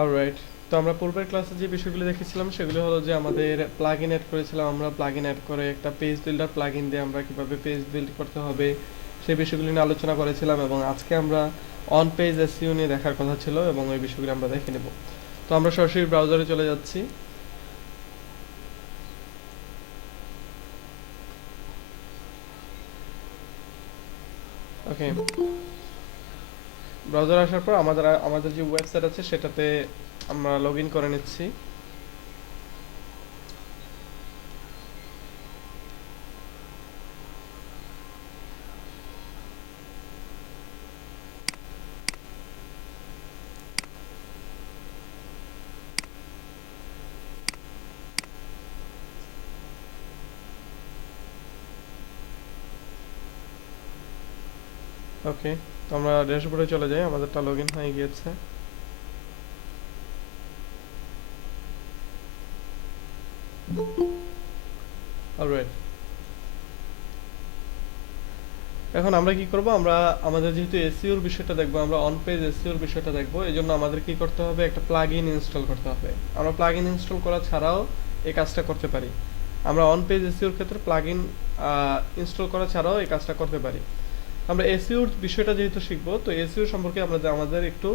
Alright. তো আমরা পূর্বের ক্লাসে যে বিষয়গুলো দেখেছিলাম সেগুলো হলো যে আমাদের প্লাগইন অ্যাড করেছিলাম, আমরা প্লাগইন অ্যাড করে একটা পেজ বিল্ডার প্লাগইন দিয়ে আমরা কিভাবে পেজ বিল্ড করতে হবে সেই বিষয়গুলো নিয়ে আলোচনা করেছিলাম, এবং আজকে আমরা অন পেজ এসইও নিয়ে দেখার কথা ছিল এবং ওই বিষয়গুলো আমরা দেখে নেব। তো আমরা সরাসরি ব্রাউজারে চলে যাচ্ছি। ওকে, ব্রাউজার আসার পর আমাদের আমাদের যে ওয়েবসাইট আছে সেটাতে আমরা লগ ইন করে নিচ্ছি। ওকে, তো আমরা ড্যাশবোর্ডে চলে যাই, আমাদেরটা লগ ইন হয়ে গিয়েছে। অলরাইট, এখন আমরা কি করব, আমরা আমাদের যেহেতু এসইওর বিষয়টা দেখবো, আমরা অন পেজ এসইওর বিষয়টা দেখবো, এই জন্য আমাদের কি করতে হবে, একটা প্লাগইন ইনস্টল করতে হবে। আমরা প্লাগইন ইনস্টল করা ছাড়াও এই কাজটা করতে পারি। আমরা অন পেজ এসইওর ক্ষেত্রে প্লাগইন ইনস্টল করা ছাড়াও এই কাজটা করতে পারি। আমরা এসইওর বিষয়টা যেহেতু শিখবো, তো এসইও সম্পর্কে আমাদের একটু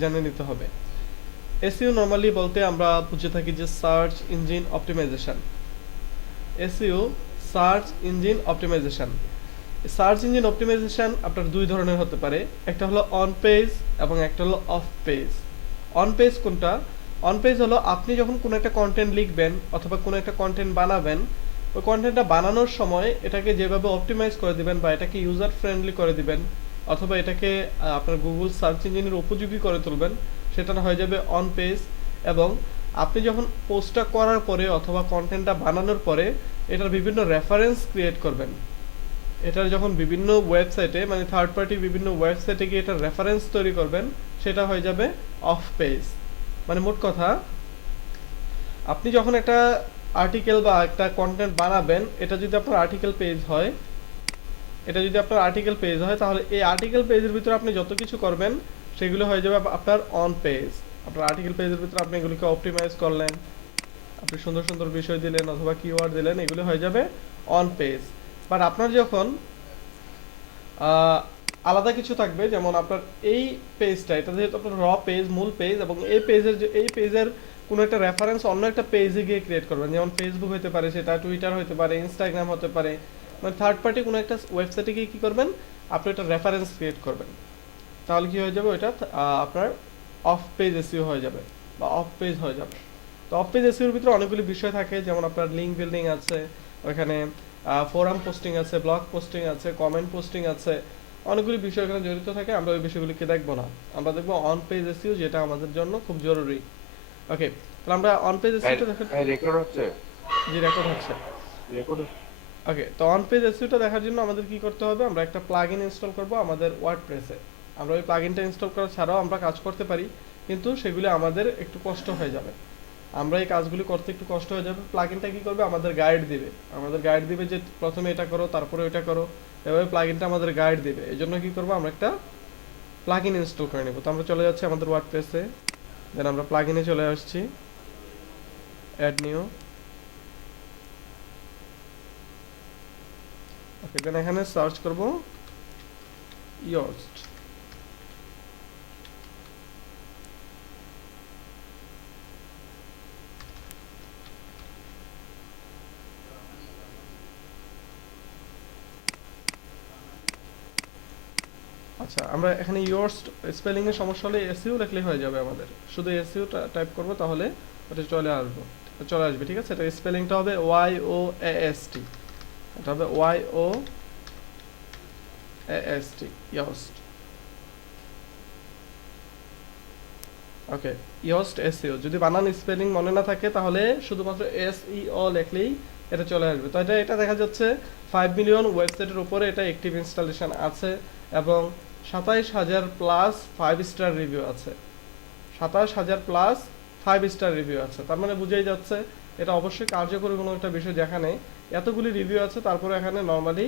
জেনে নিতে হবে। এসইও নর্মালি বলতে আমরা বুঝে থাকি যে search engine optimisation. SEO search engine optimisation. Search engine optimisation আপনার দুই ধরনের হতে পারে, একটা হলো অন পেজ এবং একটা হলো অফ পেজ। অন পেজ কোনটা? অন পেজ হলো আপনি যখন কোনো একটা কন্টেন্ট লিখবেন অথবা কোনো একটা কন্টেন্ট বানাবেন, ওই কন্টেন্টটা বানানোর সময় এটাকে যেভাবে অপটিমাইজ করে দিবেন বা এটাকে ইউজার ফ্রেন্ডলি করে দিবেন অথবা এটাকে আপনার গুগল সার্চ ইঞ্জিনের উপযোগী করে তুলবেন, সেটা হয়ে যাবে অন পেজ। এবং আপনি যখন পোস্টটা করার পরে অথবা কন্টেন্টটা বানানোর পরে এটার বিভিন্ন রেফারেন্স ক্রিয়েট করবেন, এটার যখন বিভিন্ন ওয়েবসাইটে মানে থার্ড পার্টি বিভিন্ন ওয়েবসাইটে গিয়ে এটার রেফারেন্স তৈরি করবেন, সেটা হয়ে যাবে অফ পেজ। মানে মোট কথা, আপনি যখন একটা আর্টিকেল বা একটা কন্টেন্ট বানাবেন, এটা যদি আপনার আর্টিকেল পেজ হয়, তাহলে এই আর্টিকেল পেজের ভিতরে আপনি যত কিছু করবেন সেগুলো হয়ে যাবে আপনার অন পেজ। আপনার আর্টিকেল পেজের ভিতরে আপনি এগুলোকে অপটিমাইজ করলেন, আপনি সুন্দর সুন্দর বিষয় দিলেন অথবা কিওয়ার্ড দিলেন, এগুলো হয়ে যাবে অন পেজ। বাট আপনার যখন আলাদা কিছু থাকবে, যেমন আপনার এই পেজটা, এটা যেহেতু আপনার র পেজ, মূল পেজ, এবং এই পেজের কোনো একটা রেফারেন্স অন্য একটা পেজে গিয়ে ক্রিয়েট করবেন, যেমন ফেসবুক হতে পারে, সেটা টুইটার হতে পারে, ইনস্টাগ্রাম হতে পারে, মানে থার্ড পার্টি কোনো একটা ওয়েবসাইটে গিয়ে কী করবেন, আপনি একটা রেফারেন্স ক্রিয়েট করবেন। তাহলে কি হয়ে যাবে, ওইটা আপনার অফ পেজ এসইও হয়ে যাবে বা অফ পেজ হয়ে যাবে। তো অফ পেজ এসইওর ভিতরে অনেকগুলি বিষয় থাকে, যেমন আপনার লিঙ্ক বিল্ডিং আছে, ওইখানে ফোরাম পোস্টিং আছে, ব্লগ পোস্টিং আছে, কমেন্ট পোস্টিং আছে, অনেকগুলি বিষয় এখানে জড়িত থাকে। আমরা ওই বিষয়গুলিকে দেখবো না, আমরা দেখবো অন পেজ এসইও, যেটা আমাদের জন্য খুব জরুরি। ওকে, তাহলে আমরা অন পেজ এসইওটা দেখার, রেকর্ড হচ্ছে। যে রেকর্ড হচ্ছে। রেকর্ড। ওকে, তো অন পেজ এসইওটা দেখার জন্য আমাদের কি করতে হবে, আমরা একটা প্লাগইন ইনস্টল করব আমাদের ওয়ার্ডপ্রেসে। আমরা ওই প্লাগইনটা ইনস্টল করা ছাড়াও আমরা কাজ করতে পারি, কিন্তু সেগুলি আমাদের একটু কষ্ট হয়ে যাবে। আমরা এই কাজগুলি করতে একটু কষ্ট হয়ে যাবে। প্লাগইনটা কি করবে, আমাদের গাইড দিবে যে প্রথমে এটা করো তারপরে ওইটা করো, এভাবে প্লাগইনটা আমাদের গাইড দিবে। এই জন্য কি করব, আমরা একটা প্লাগইন ইনস্টল করে নেব। তো আমরা চলে যাচ্ছি আমাদের ওয়ার্ডপ্রেসে, দেন আমরা প্লাগইনে চলে আসছি, অ্যাড নিউ। ওকে, দেন এখানে সার্চ করব ইয়োস্ট। আচ্ছা, আমরা এখানে ইয়োর্স স্পেলিং এর সমস্যা হলে এসইও লিখলেই হয়ে যাবে, আমাদের শুধু এসইও টাইপ করব তাহলে ওটা চলে আসবে। ঠিক আছে, এটা স্পেলিংটা হবে Y O A S T, এটা হবে Y O A S T, Yoast. Okay, Yoast SEO, যদি বানান স্পেলিং মনে না থাকে তাহলে শুধুমাত্র এস ই ও লিখলেই এটা চলে আসবে। তো এটা দেখা যাচ্ছে 5 মিলিয়ন ওয়েবসাইটের উপরে এটা অ্যাক্টিভ ইনস্টলেশন আছে এবং 27,000 প্লাস 5 স্টার রিভিউ আছে। 27,000 প্লাস 5 স্টার রিভিউ আছে, তার মানে বুঝেই যাচ্ছে এটা অবশ্যই কার্যকরী কোনো একটা বিষয়। যেখানে এতগুলি রিভিউ আছে তারপরে এখানে normally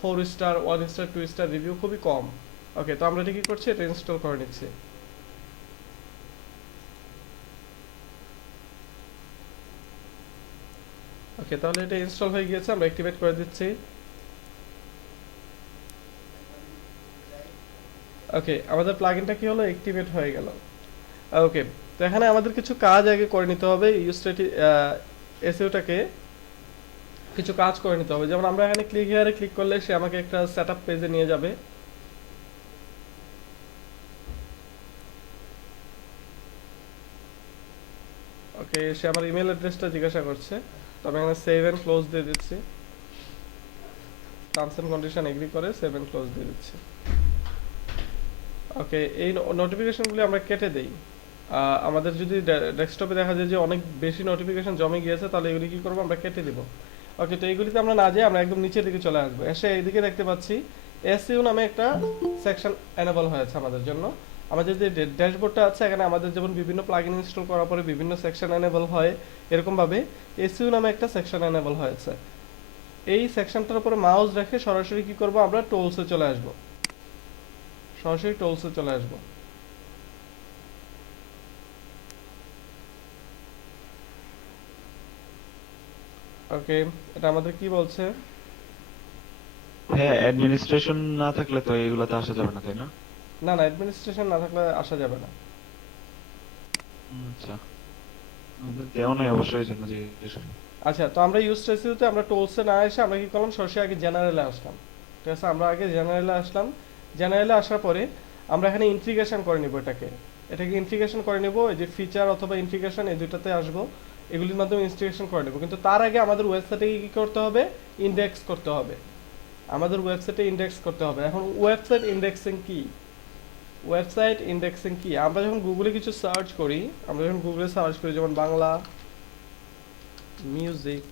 4 star, 1 star, 2 star review খুবই কম। ওকে, তো আমরা এটা কি করছি, এটা ইনস্টল করে নিচ্ছি। ওকে, তাহলে এটা ইনস্টল হয়ে গিয়েছে, আমরা অ্যাক্টিভেট করে দিচ্ছি। ওকে, আমাদের প্লাগইনটা কি হলো, অ্যাক্টিভেট হয়ে গেল। ওকে, তো এখানে আমাদের কিছু কাজ আগে করে নিতে হবে, ইউস্টেটি এসইওটাকে কিছু কাজ করে নিতে হবে। যেমন আমরা এখানে ক্লিক হিয়ারে ক্লিক করলে সে আমাকে একটা সেটআপ পেজে নিয়ে যাবে। ওকে, সে আমার ইমেল অ্যাড্রেসটা জিজ্ঞাসা করছে, তো আমি এখানে সেভ এন্ড ক্লোজ দিয়ে দিচ্ছি। টার্মস এন্ড কন্ডিশন এগ্রি করে সেভ এন্ড ক্লোজ দিয়ে দিচ্ছি। ওকে, এই নোটিফিকেশনগুলি আমরা কেটে দেই। আমাদের যদি ডেস্কটপে দেখা যায় যে অনেক বেশি নোটিফিকেশন জমে গিয়েছে, তাহলে এগুলি কি করবো, আমরা কেটে দিব। ওকে, তো এইগুলিতে আমরা না যাই, আমরা একদম নিচের দিকে চলে আসবো। এসে এইদিকে দেখতে পাচ্ছি এসইউ নামে একটা সেকশন এনেবল হয়েছে আমাদের জন্য। আমাদের যে ড্যাশবোর্ডটা আছে, এখানে আমাদের যেমন বিভিন্ন প্লাগইন ইনস্টল করার পরে বিভিন্ন সেকশন এনেবল হয়, এরকম ভাবে এসইউ নামে একটা সেকশন এনেবল হয়েছে। এই সেকশনটার উপরে মাউস রেখে সরাসরি কি করব, আমরা টুলসে চলে আসব। সরাসরি টুলসে চলে আসব। ওকে, এটা আমাদের কি বলছে? হ্যাঁ, অ্যাডমিনিস্ট্রেশন না থাকলে তো এগুলোতে আসা যাবে না, তাই না? না না, অ্যাডমিনিস্ট্রেশন না থাকলে আসা যাবে না। আচ্ছা, আমাদের দেওয়া নাই অবশ্যই, এই জন্য জিজ্ঞেস করি। আচ্ছা, তো আমরা ইউজ ট্রেসিতে আমরা টুলসে না এসে আমরা কি করলাম, সরাসরি আগে জেনারেলে আসলাম। ঠিক আছে, আমরা আগে জেনারেলে আসলাম। জেনারেলে আসার পরে আমরা এখানে ইন্টিগ্রেশন করে নিব এটাকে ইন্টিগ্রেশন করে নিব। এই যে ফিচার অথবা ইন্টিগ্রেশন, এই দুইটাতে আসবো, এগুলির মাধ্যমে ইন্টিগ্রেশন করে নেব। কিন্তু তার আগে আমাদের ওয়েবসাইটে কি করতে হবে, ইন্ডেক্স করতে হবে। আমাদের ওয়েবসাইটে ইন্ডেক্স করতে হবে। এখন ওয়েবসাইট ইন্ডেক্সিং কি? ওয়েবসাইট ইন্ডেক্সিং কি? আমরা যখন গুগলে কিছু সার্চ করি, আমরা যখন গুগলে সার্চ করি, যেমন বাংলা মিউজিক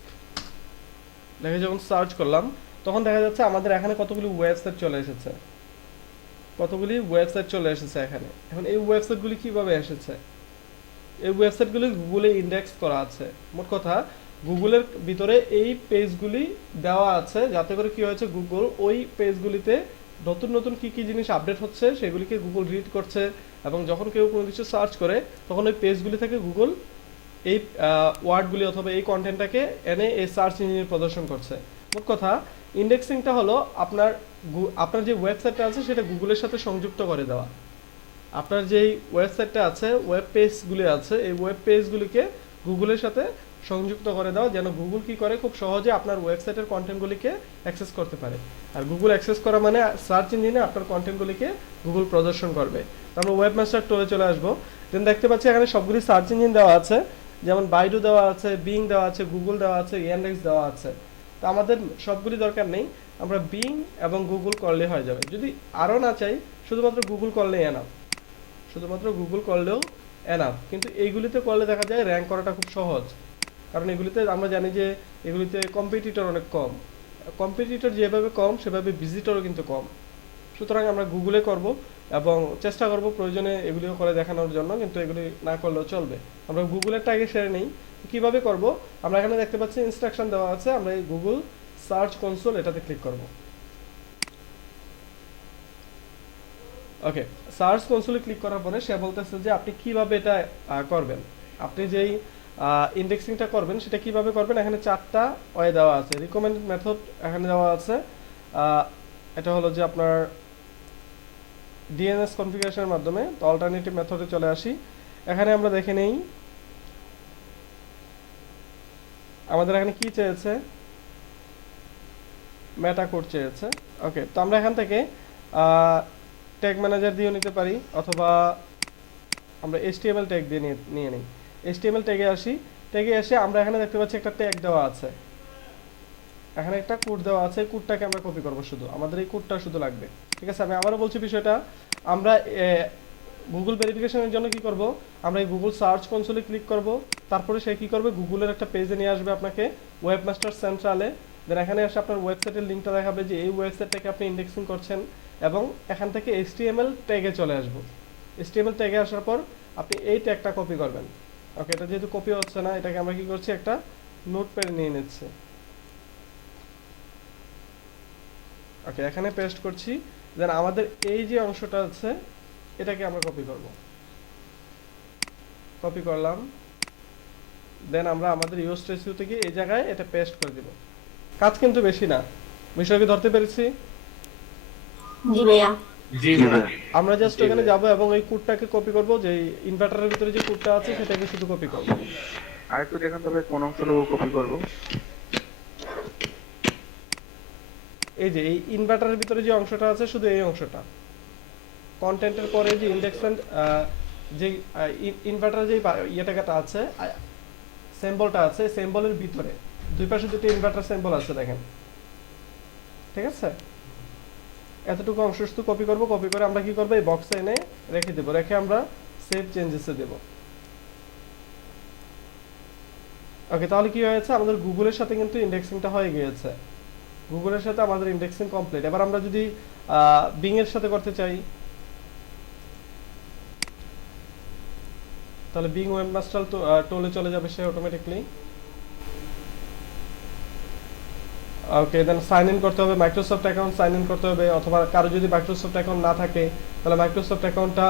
দেখে যখন সার্চ করলাম, তখন দেখা যাচ্ছে আমাদের এখানে কতগুলি ওয়েবসাইট চলে এসেছে। কতগুলি ওয়েবসাইট চলে এসেছে এখানে। এখন এই ওয়েবসাইটগুলি কিভাবে এসেছে? এই ওয়েবসাইটগুলি গুগলে ইন্ডেক্স করা আছে। মোট কথা, গুগলের ভিতরে এই পেজগুলি দেওয়া আছে, যাতে করে কি হয়েছে, গুগল ওই পেজগুলিতে নতুন নতুন কি কি জিনিস আপডেট হচ্ছে সেগুলিকে গুগল রিড করছে, এবং যখন কেউ কোনো কিছু সার্চ করে, তখন ওই পেজগুলি থেকে গুগল এই ওয়ার্ডগুলি অথবা এই কন্টেন্টটাকে এনে এই সার্চ ইঞ্জিনে প্রদর্শন করছে। মোট কথা, ইন্ডেক্সিংটা হলো আপনার যে ওয়েবসাইটটা আছে সেটা গুগলের সাথে সংযুক্ত করে দেওয়া। আপনার যেই ওয়েবসাইটটা আছে, ওয়েব পেজগুলি আছে, এই ওয়েব পেজগুলিকে গুগলের সাথে সংযুক্ত করে দেওয়া, যেন গুগল কি করে, খুব সহজে আপনার ওয়েবসাইটের কন্টেন্টগুলিকে অ্যাক্সেস করতে পারে। আর গুগল অ্যাক্সেস করা মানে সার্চ ইঞ্জিনে আপনার কন্টেন্টগুলিকে গুগল প্রদর্শন করবে। তো আমরা ওয়েবমাস্টার টুলে চলে আসবো। দেন দেখতে পাচ্ছি এখানে সবগুলি সার্চ ইঞ্জিন দেওয়া আছে, যেমন বাইডু দেওয়া আছে, বিং দেওয়া আছে, গুগল দেওয়া আছে, ইয়ান্ডেক্স দেওয়া আছে। তো আমাদের সবগুলি দরকার নেই, আমরা বিং এবং গুগল করলে হয়ে যাবে। যদি আরও না চাই, শুধুমাত্র গুগল করলেই এনাফ। শুধুমাত্র গুগল করলেও এনাফ। কিন্তু এইগুলিতে করলে দেখা যায় র্যাঙ্ক করাটা খুব সহজ, কারণ এগুলিতে আমরা জানি যে এগুলিতে কম্পিটিটর অনেক কম। কম্পিটিটর যেভাবে কম, সেভাবে ভিজিটরও কিন্তু কম। সুতরাং আমরা গুগলে করব এবং চেষ্টা করব প্রয়োজনে এগুলিও করে দেখানোর জন্য, কিন্তু এগুলি না করলেও চলবে। আমরা গুগলেরটা আগে সেরে নেই। কিভাবে করব, আমরা এখানে দেখতে পাচ্ছি ইনস্ট্রাকশন দেওয়া আছে। আমরা এই গুগল সার্চ কনসোল এটাতে ক্লিক করব। ওকে, সার্চ কনসোলে ক্লিক করার পরে সে বলতেছে যে আপনি কিভাবে এটা করবেন। আপনি যেই ইন্ডেক্সিংটা করবেন সেটা কিভাবে করবেন, এখানে 4টা ওয়ে দেওয়া আছে। রিকমেন্ডেড মেথড এখানে দেওয়া আছে। এটা হলো যে আপনার ডিএনএস কনফিগারেশনের মাধ্যমে। তো অল্টারনেটিভ মেথডে চলে আসি। এখানে আমরা দেখে নেই আমাদের এখানে কি চেয়েছে, মেটা কোড চেয়েছে। ওকে, তো আমরা এখান থেকে ট্যাগ ম্যানেজার দিয়ে নিতে পারি, অথবা আমরা HTML ট্যাগ দিয়ে নিয়ে নিই। HTML ট্যাগে আসি। ট্যাগে এসে আমরা এখানে দেখতে পাচ্ছি একটা ট্যাগ দেওয়া আছে, এখানে একটা কোড দেওয়া আছে। কোডটাকে আমরা কপি করব, শুধু আমাদের এই কোডটা শুধু লাগবে। ঠিক আছে, আমি আবারও বলছি বিষয়টা। আমরা গুগল ভেরিফিকেশনের জন্য কি করব, আমরা এই গুগল সার্চ কনসোলে ক্লিক করব। তারপরে সে কি করবে, গুগলের একটা পেজে নিয়ে আসবে আপনাকে, ওয়েবমাস্টার সেন্ট্রালে। দেন এখানে এসে আপনার ওয়েবসাইটের লিঙ্কটা দেখাবে যে এই ওয়েবসাইটটাকে আপনি ইন্ডেক্সিং করছেন, এবং এখান থেকে HTML ট্যাগে চলে আসবো। HTML ট্যাগে আসার পর আপনি এই ট্যাগটা কপি করবেন। ওকে, এটা যেহেতু কপি হচ্ছে না, এটাকে আমরা কি করছি, একটা নোটপ্যাডে নিয়ে নিচ্ছি। ওকে, এখানে পেস্ট করছি। দেন আমাদের এই যে অংশটা আছে, এটাকে আমরা কপি করব। কপি করলাম। দেন আমরা আমাদের ইউজ রেসিও থেকে এই জায়গায় এটা পেস্ট করে দিব। কাজ কিন্তু বেশি না, বিষয়কে ধরতে পেরেছি। জি ভাইয়া। জি ভাই। আমরা জাস্ট ওখানে যাব এবং এই কোডটাকে কপি করব, যে ইনভার্টারের ভিতরে যে কোডটা আছে সেটাকে শুধু কপি করব। আরেকটু দেখান তবে কোন অংশটুকু কপি করব। এই যে এই ইনভার্টারের ভিতরে যে অংশটা আছে শুধু এই অংশটা, কন্টেন্টের পরে যে ইন্ডেক্সেন্ট যে ইনভার্টারের যে ইয়েটাটা আছে, সিম্বলটা আছে, সিম্বলের ভিতরে দুই পাশে দুটো ইনভার্টার সিম্বল আছে দেখেন, ঠিক আছে? এতটুকু অংশ শুধু কপি করব, কপি করে আমরা কি করব, এই বক্সে এনে রেখে দেব, রেখে আমরা সেভ চেঞ্জেসে দেব। ওকে, তাহলে কি হয়েছে, আমাদের গুগলের সাথে কিন্তু ইন্ডেক্সিংটা হয়ে গিয়েছে। গুগলের সাথে আমাদের ইন্ডেক্সিং কমপ্লিট। এবার আমরা যদি বিং এর সাথে করতে চাই, তাহলে বিং ওয়েবমাস্টার টুলে চলে যাবে সে automatically. Okay, then sign in করতে হবে, মাইক্রোসফট অ্যাকাউন্ট সাইন ইন করতে হবে, অথবা কারো যদি মাইক্রোসফট অ্যাকাউন্ট না থাকে তাহলে মাইক্রোসফট অ্যাকাউন্টটা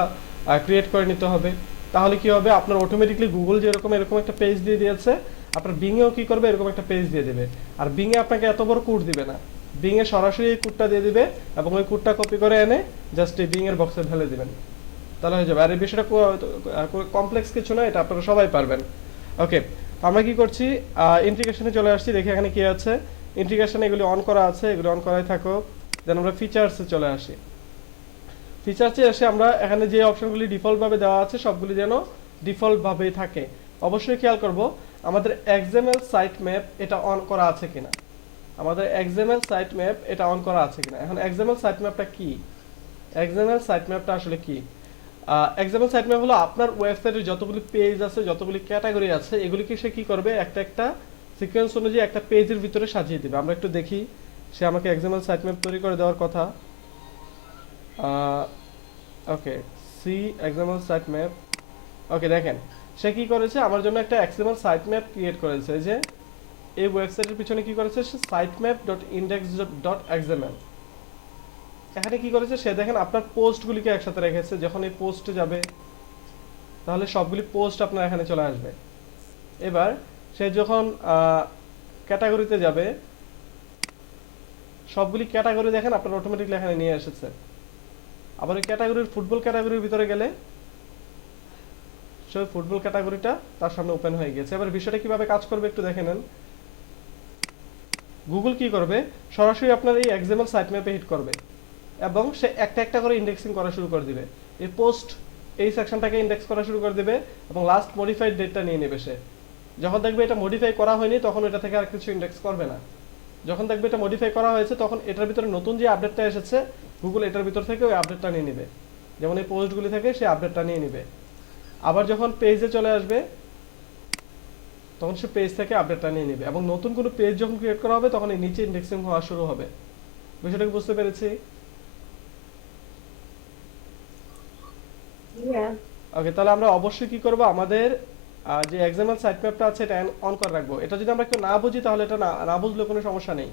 ক্রিয়েট করে নিতে হবে। তাহলে কি হবে, আপনার অটোমেটিকলি গুগল যেরকম এরকম একটা পেজ দিয়ে দিয়েছে, আপনার বিংয়েও কি করবে, এরকম একটা পেজ দিয়ে দেবে। আর বিংয়ে আপনাকে এত বড় কোড দিবে না, বিংয়ে সরাসরি এই কোডটা দিয়ে দিবে এবং ওই কোডটা কপি করে এনে জাস্ট এই বিং এর বক্সে ঢেলে দিবেন, তাহলে হয়ে যাবে। আর এই বিষয়টা কমপ্লেক্স কিছু না, এটা আপনারা সবাই পারবেন। ওকে, আমরা কি করছি, ইন্টিগ্রেশনে চলে আসছি, দেখি এখানে কি আছে। ইন্টিগ্রেশন এগুলি অন করা আছে, এগুলি অন করাই থাকুক। দেন আমরা ফিচার্সে চলে আসি। ফিচার্সে এসে আমরা এখানে যে অপশনগুলি ডিফল্টভাবে দেওয়া আছে সবগুলি যেন ডিফল্টভাবেই থাকে। অবশ্যই খেয়াল করব আমাদের এক্সএমএল সাইট ম্যাপ এটা অন করা আছে কিনা, আমাদের এক্সএমএল সাইট ম্যাপ এটা অন করা আছে কিনা। এখন এক্সএমএল সাইট ম্যাপটা কি, এক্সএমএল সাইট ম্যাপটা আসলে কি? এক্সএমএল সাইট ম্যাপ হলো আপনার ওয়েবসাইটের যতগুলি পেজ আছে, যতগুলি ক্যাটাগরি আছে, এগুলিকে সে কি করবে, একটা একটা সিকোয়েন্স অনুযায়ী একটা পেজের ভিতরে সাজিয়ে দিবে। আমরা একটু দেখি, সে আমাকে এক্সএমএল সাইট ম্যাপ তৈরি করে দেওয়ার কথা। ওকে, সি এক্সএমএল সাইট ম্যাপ। ওকে, দেখেন সে কি করেছে, আমার জন্য একটা এক্সএমএল সাইট ম্যাপ ক্রিয়েট করেছে। যে এই ওয়েবসাইটের পিছনে কি করেছে, সে sitemap.index.xml এখানে কি করেছে, সে দেখেন আপনার পোস্টগুলিকে একসাথে রেখেছে। যখন এই পোস্টে যাবে তাহলে সবগুলি পোস্ট আপনার এখানে চলে আসবে। এবার সে যখন ক্যাটাগরিতে যাবে, সবগুলি ক্যাটাগরি দেখেন আপনার অটোমেটিকলি এখানে নিয়ে এসেছে। আবার এই ক্যাটাগরির ফুটবল ক্যাটাগরির ভিতরে গেলে সেই ফুটবল ক্যাটাগরিটা তার সামনে ওপেন হয়ে গেছে। এবার বিষয়টা কিভাবে কাজ করবে একটু দেখে নেন। গুগল কি করবে, সরাসরি আপনার এই এক্সএমএল সাইট ম্যাপে হিট করবে এবং সে একটা একটা করে ইন্ডেক্সিং করা শুরু করে দিবে। এই পোস্ট এই সেকশনটাকে ইন্ডেক্স করা শুরু করে দিবে এবং লাস্ট মডিফাইড ডেটটা নিয়ে নেবে সে। যখন দেখবে এটা মডিফাই করা হয়নি তখন এটা থেকে আর কিছু ইন্ডেক্স করবে না। যখন দেখবে এটা মডিফাই করা হয়েছে তখন এটার ভিতরে নতুন যে আপডেটটা এসেছে গুগল এটার ভিতর থেকে ওই আপডেটটা নিয়ে নেবে। যেমন এই পোস্টগুলি থেকে সে আপডেটটা নিয়ে নেবে। আবার যখন পেজে চলে আসবে তখন সে পেজ থেকে আপডেটটা নিয়ে নেবে এবং নতুন কোনো পেজ যখন ক্রিয়েট করা হবে তখন এই নিচে ইন্ডেক্সিং হওয়া শুরু হবে। বিষয়টা কি বুঝতে পেরেছি? ওকে, তাহলে আমরা অবশ্যই কি করব, আমাদের যে এক্সএমএল সাইট ম্যাপটা আছে এটা অন করে রাখবো। এটা যদি আমরা কেউ না বুঝি তাহলে এটা না বুঝলে কোনো সমস্যা নেই।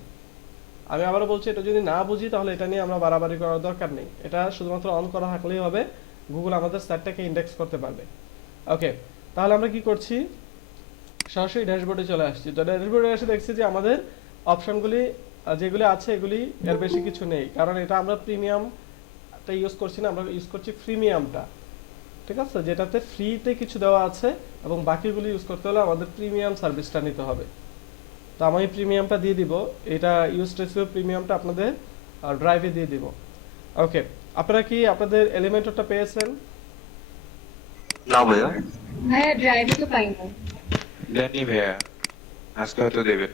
আমি আবারও বলছি, এটা যদি না বুঝি তাহলে এটা নিয়ে আমরা বাড়াবাড়ি করার দরকার নেই। এটা শুধুমাত্র অন করা থাকলেই হবে, গুগল আমাদের সাইটটাকে ইন্ডেক্স করতে পারবে। ওকে, তাহলে আমরা কি করছি, সরাসরি ড্যাশবোর্ডে চলে আসছি। তো ড্যাশবোর্ডে এসে দেখছি যে আমাদের অপশনগুলি যেগুলি আছে এগুলি এর বেশি কিছু নেই, কারণ এটা আমরা প্রিমিয়ামটা ইউজ করছি না, আমরা ইউজ করছি ফ্রিমিয়ামটা। ঠিক আছে, যেটাতে ফ্রিতে কিছু দেওয়া আছে এবং বাকিগুলি ইউজ করতে হলে আমাদের প্রিমিয়াম সার্ভিসটা নিতে হবে। তো আমি প্রিমিয়ামটা দিয়ে দিব, এটা ইউজ রেসিও প্রিমিয়ামটা আপনাদের ড্রাইভে দিয়ে দিব। ওকে, আপনারা কি আপনাদের এলিমেন্টরটা পেয়েছেন? না ভাইয়া, ভাইয়া ড্রাইভে তো পাই না। দেননি ভাইয়া, আজকে হয়তো দেবে।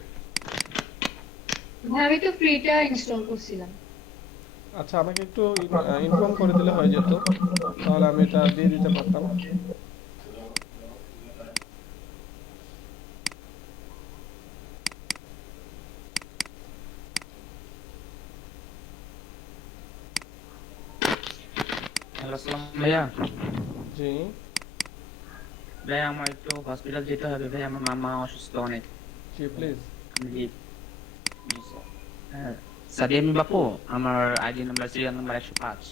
ভাই আমি তো ফ্রিটা ইনস্টল করছিলাম। আচ্ছা, আমাকে একটু ইনফর্ম করে দিলে হয়ে যেত, তাহলে আমি এটা দিয়ে দিতে পারতাম। হ্যালো আসসালাম ভাইয়া। জি ভাই আমার একটু হসপিটাল যেতে হবে ভাই, আমার মামা অসুস্থ অনেক। জি প্লিজ। G G sir. হ্যাঁ সাদিয়ামি বাপু, আমার আইডি নাম্বার সিরিয়াল নাম্বার 105।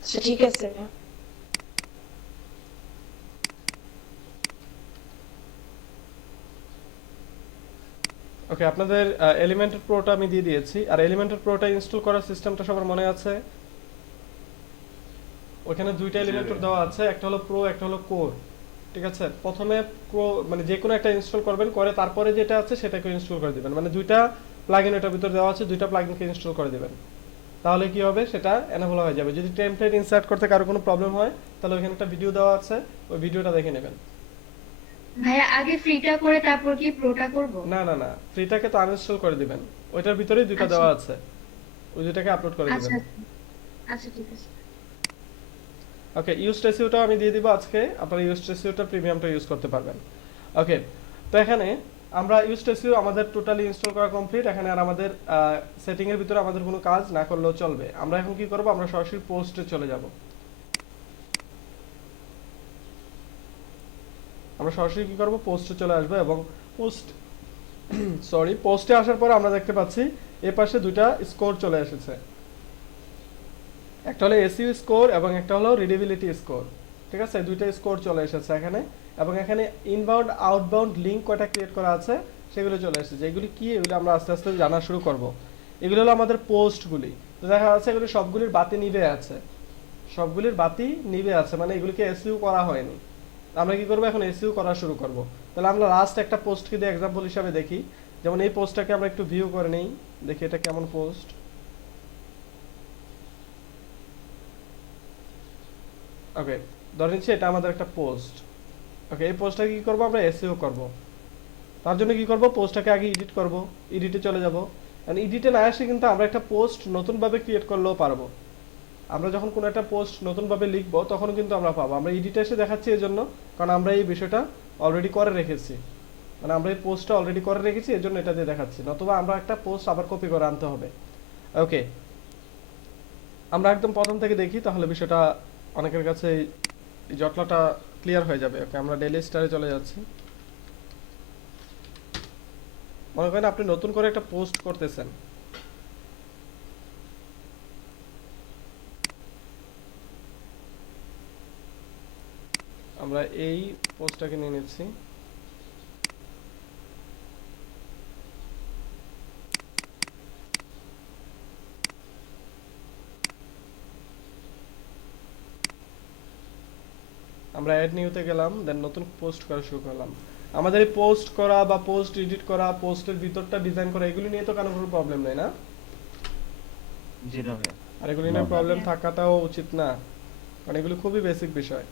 আচ্ছা ঠিক আছে। ওকে, আপনাদের এলিমেন্টর প্রোটা আমি দিয়ে দিয়েছি। আর এলিমেন্টর প্রোটা ইনস্টল করার সিস্টেমটা সবার মনে আছে? ওখানে দুইটা জি এলিমেন্টর ভাইয়া। দেওয়া আছে, একটা হলো প্রো, একটা হলো কোর। ঠিক আছে, প্রথমে প্রো মানে যে কোনো একটা ইনস্টল করবেন, করে তারপরে যেটা আছে সেটাকে ইনস্টল করে দিবেন। মানে দুইটা প্লাগইন এটার ভিতর দেওয়া আছে, দুইটা প্লাগইনকে ইনস্টল করে দিবেন। তাহলে কি হবে, সেটা এনেবল হয়ে যাবে। যদি টেমপ্লেট ইনসার্ট করতে কারো কোনো প্রবলেম হয়, তাহলে ওইখানে একটা ভিডিও দেওয়া আছে, ওই ভিডিওটা দেখে নেবেন। ভাইয়া আগে ফ্রিটা করে তারপর কি প্রোটা করব? না না না, ফ্রিটাকে তো আনইনস্টল করে দিবেন, ওইটার ভিতরেই দুইটা আচ্ছা দেওয়া আছে, ওই দুইটাকে আপলোড করে আচ্ছা দিবেন। আচ্ছা ঠিক আছে। ওকে, ইউজ রেসিওটাও আমি দিয়ে দিব আজকে, আপনারা ইউজ রেসিওটা প্রিমিয়ামটা ইউজ করতে পারবেন। ওকে, তো এখানে আমরা ইউজ রেসিও আমাদের টোটালি ইনস্টল করা কমপ্লিট। এখানে আর আমাদের সেটিং এর ভিতরে আমাদের কোনো কাজ না করলেও চলবে। আমরা এখন কি করব, আমরা সরাসরি পোস্টে চলে যাব। আমরা সরাসরি কি করব, পোস্টে চলে আসবো এবং পোস্ট পোস্টে আসার পর আমরা দেখতে পাচ্ছি এই পাশে দুইটা স্কোর চলে এসেছে, একটা হলো এসইউ স্কোর এবং একটা হলো রিডেবিলিটি স্কোর। ঠিক আছে, দুইটা স্কোর চলে এসেছে এখানে। এবং এখানে ইনবাউন্ড আউটবাউন্ড লিঙ্ক কয়টা ক্রিয়েট করা আছে সেগুলো চলে এসেছে। এগুলি কি, এগুলো আমরা আস্তে আস্তে জানা শুরু করব। এগুলো হলো আমাদের পোস্টগুলি। তো দেখা যাচ্ছে এগুলি সবগুলির বাতি নিভে আছে, সবগুলির বাতি নিভে আছে, মানে এগুলিকে এসইউ করা হয়নি। আমরা কি করব, এখন এসইউ করা শুরু করব। তাহলে আমরা লাস্ট একটা পোস্টকে দিয়ে এক্সাম্পল হিসাবে দেখি। যেমন এই পোস্টটাকে আমরা একটু ভিউ করে নেই, দেখি এটা কেমন পোস্ট। ওকে, ধরে নিচ্ছি এটা আমাদের একটা পোস্ট। ওকে, এই পোস্টটাকে কি করব, আমরা এসইও করব। তার জন্য কি করব, পোস্টটাকে আগে এডিট করব, এডিটে চলে যাব। কারণ এডিটে না আসে কিন্তু আমরা একটা পোস্ট নতুনভাবে ক্রিয়েট করলেও পারবো। আমরা যখন কোনো একটা পোস্ট নতুনভাবে লিখব তখন কিন্তু আমরা পাবো। আমরা এডিটে এসে দেখাচ্ছি এই জন্য, কারণ আমরা এই বিষয়টা অলরেডি করে রেখেছি, মানে আমরা এই পোস্টটা অলরেডি করে রেখেছি, এর জন্য এটা দিয়ে দেখাচ্ছি। নতুবা আমরা একটা পোস্ট আবার কপি করে আনতে হবে। ওকে, আমরা একদম প্রথম থেকে দেখি, তাহলে বিষয়টা অনেকের কাছে এই জটলাটা ক্লিয়ার হয়ে যাবে। ওকে, আমরা ডেইলি স্টারে চলে যাচ্ছি। মনে করেন আপনি নতুন করে একটা পোস্ট করতেছেন, আমরা এই পোস্টটাকে নিয়ে নিচ্ছি। আমরা অ্যাড নিউতে গেলাম, দেন নতুন পোস্ট করা শুরু করলাম। আমাদের এই পোস্ট করা বা পোস্ট এডিট করা, পোস্টের ভিতরটা ডিজাইন করা, এগুলি নিয়ে তো কারো কোনো প্রবলেম নেই না? জি না ভাইয়া। আর এগুলি নিয়ে প্রবলেম থাকাটাও উচিত না, কারণ এগুলি খুবই বেসিক বিষয়।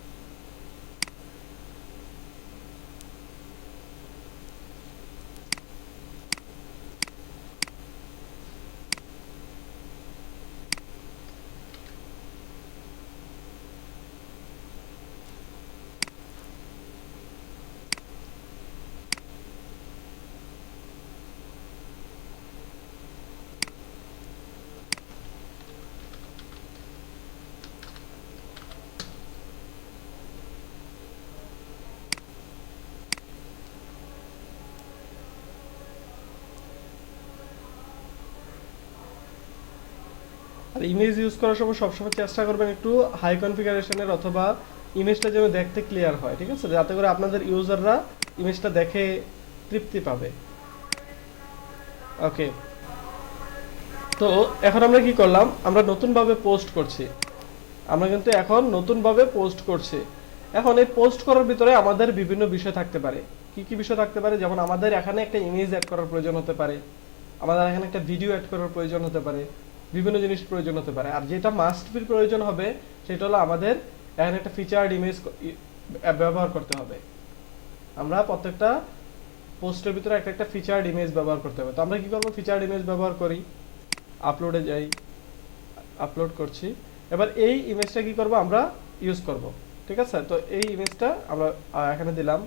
আর ইমেজ ইউজ করার সময় সবসময় চেষ্টা করবেন একটু হাই কনফিগারেশনের, অথবা ইমেজটা যেন দেখতে ক্লিয়ার হয়। ঠিক আছে, যাতে করে আপনাদের ইউজাররা ইমেজটা দেখে তৃপ্তি পাবে। ওকে, তো এখন আমরা কি করলাম, আমরা নতুনভাবে পোস্ট করছি। আমরা কিন্তু এখন নতুনভাবে পোস্ট করছি। এখন এই পোস্ট করার ভিতরে আমাদের বিভিন্ন বিষয় থাকতে পারে। কি কি বিষয় থাকতে পারে, যেমন আমাদের এখানে একটা ইমেজ অ্যাড করার প্রয়োজন হতে পারে, আমাদের এখানে একটা ভিডিও অ্যাড করার প্রয়োজন হতে পারে, বিভিন্ন জিনিস প্রয়োজন হতে পারে। আর যেটা মাস্ট বি প্রয়োজন হবে সেটা হলো আমাদের এখানে একটা ফিচার্ড ইমেজ ব্যবহার করতে হবে। আমরা প্রত্যেকটা পোস্টের ভিতরে একটা একটা ফিচার্ড ইমেজ ব্যবহার করতে হবে। তো আমরা কি করব, ফিচার্ড ইমেজ ব্যবহার করি, আপলোডে যাই, আপলোড করছি। এবার এই ইমেজটা কি করব, আমরা ইউজ করব। ঠিক আছে, তো এই ইমেজটা আমরা এখানে দিলাম,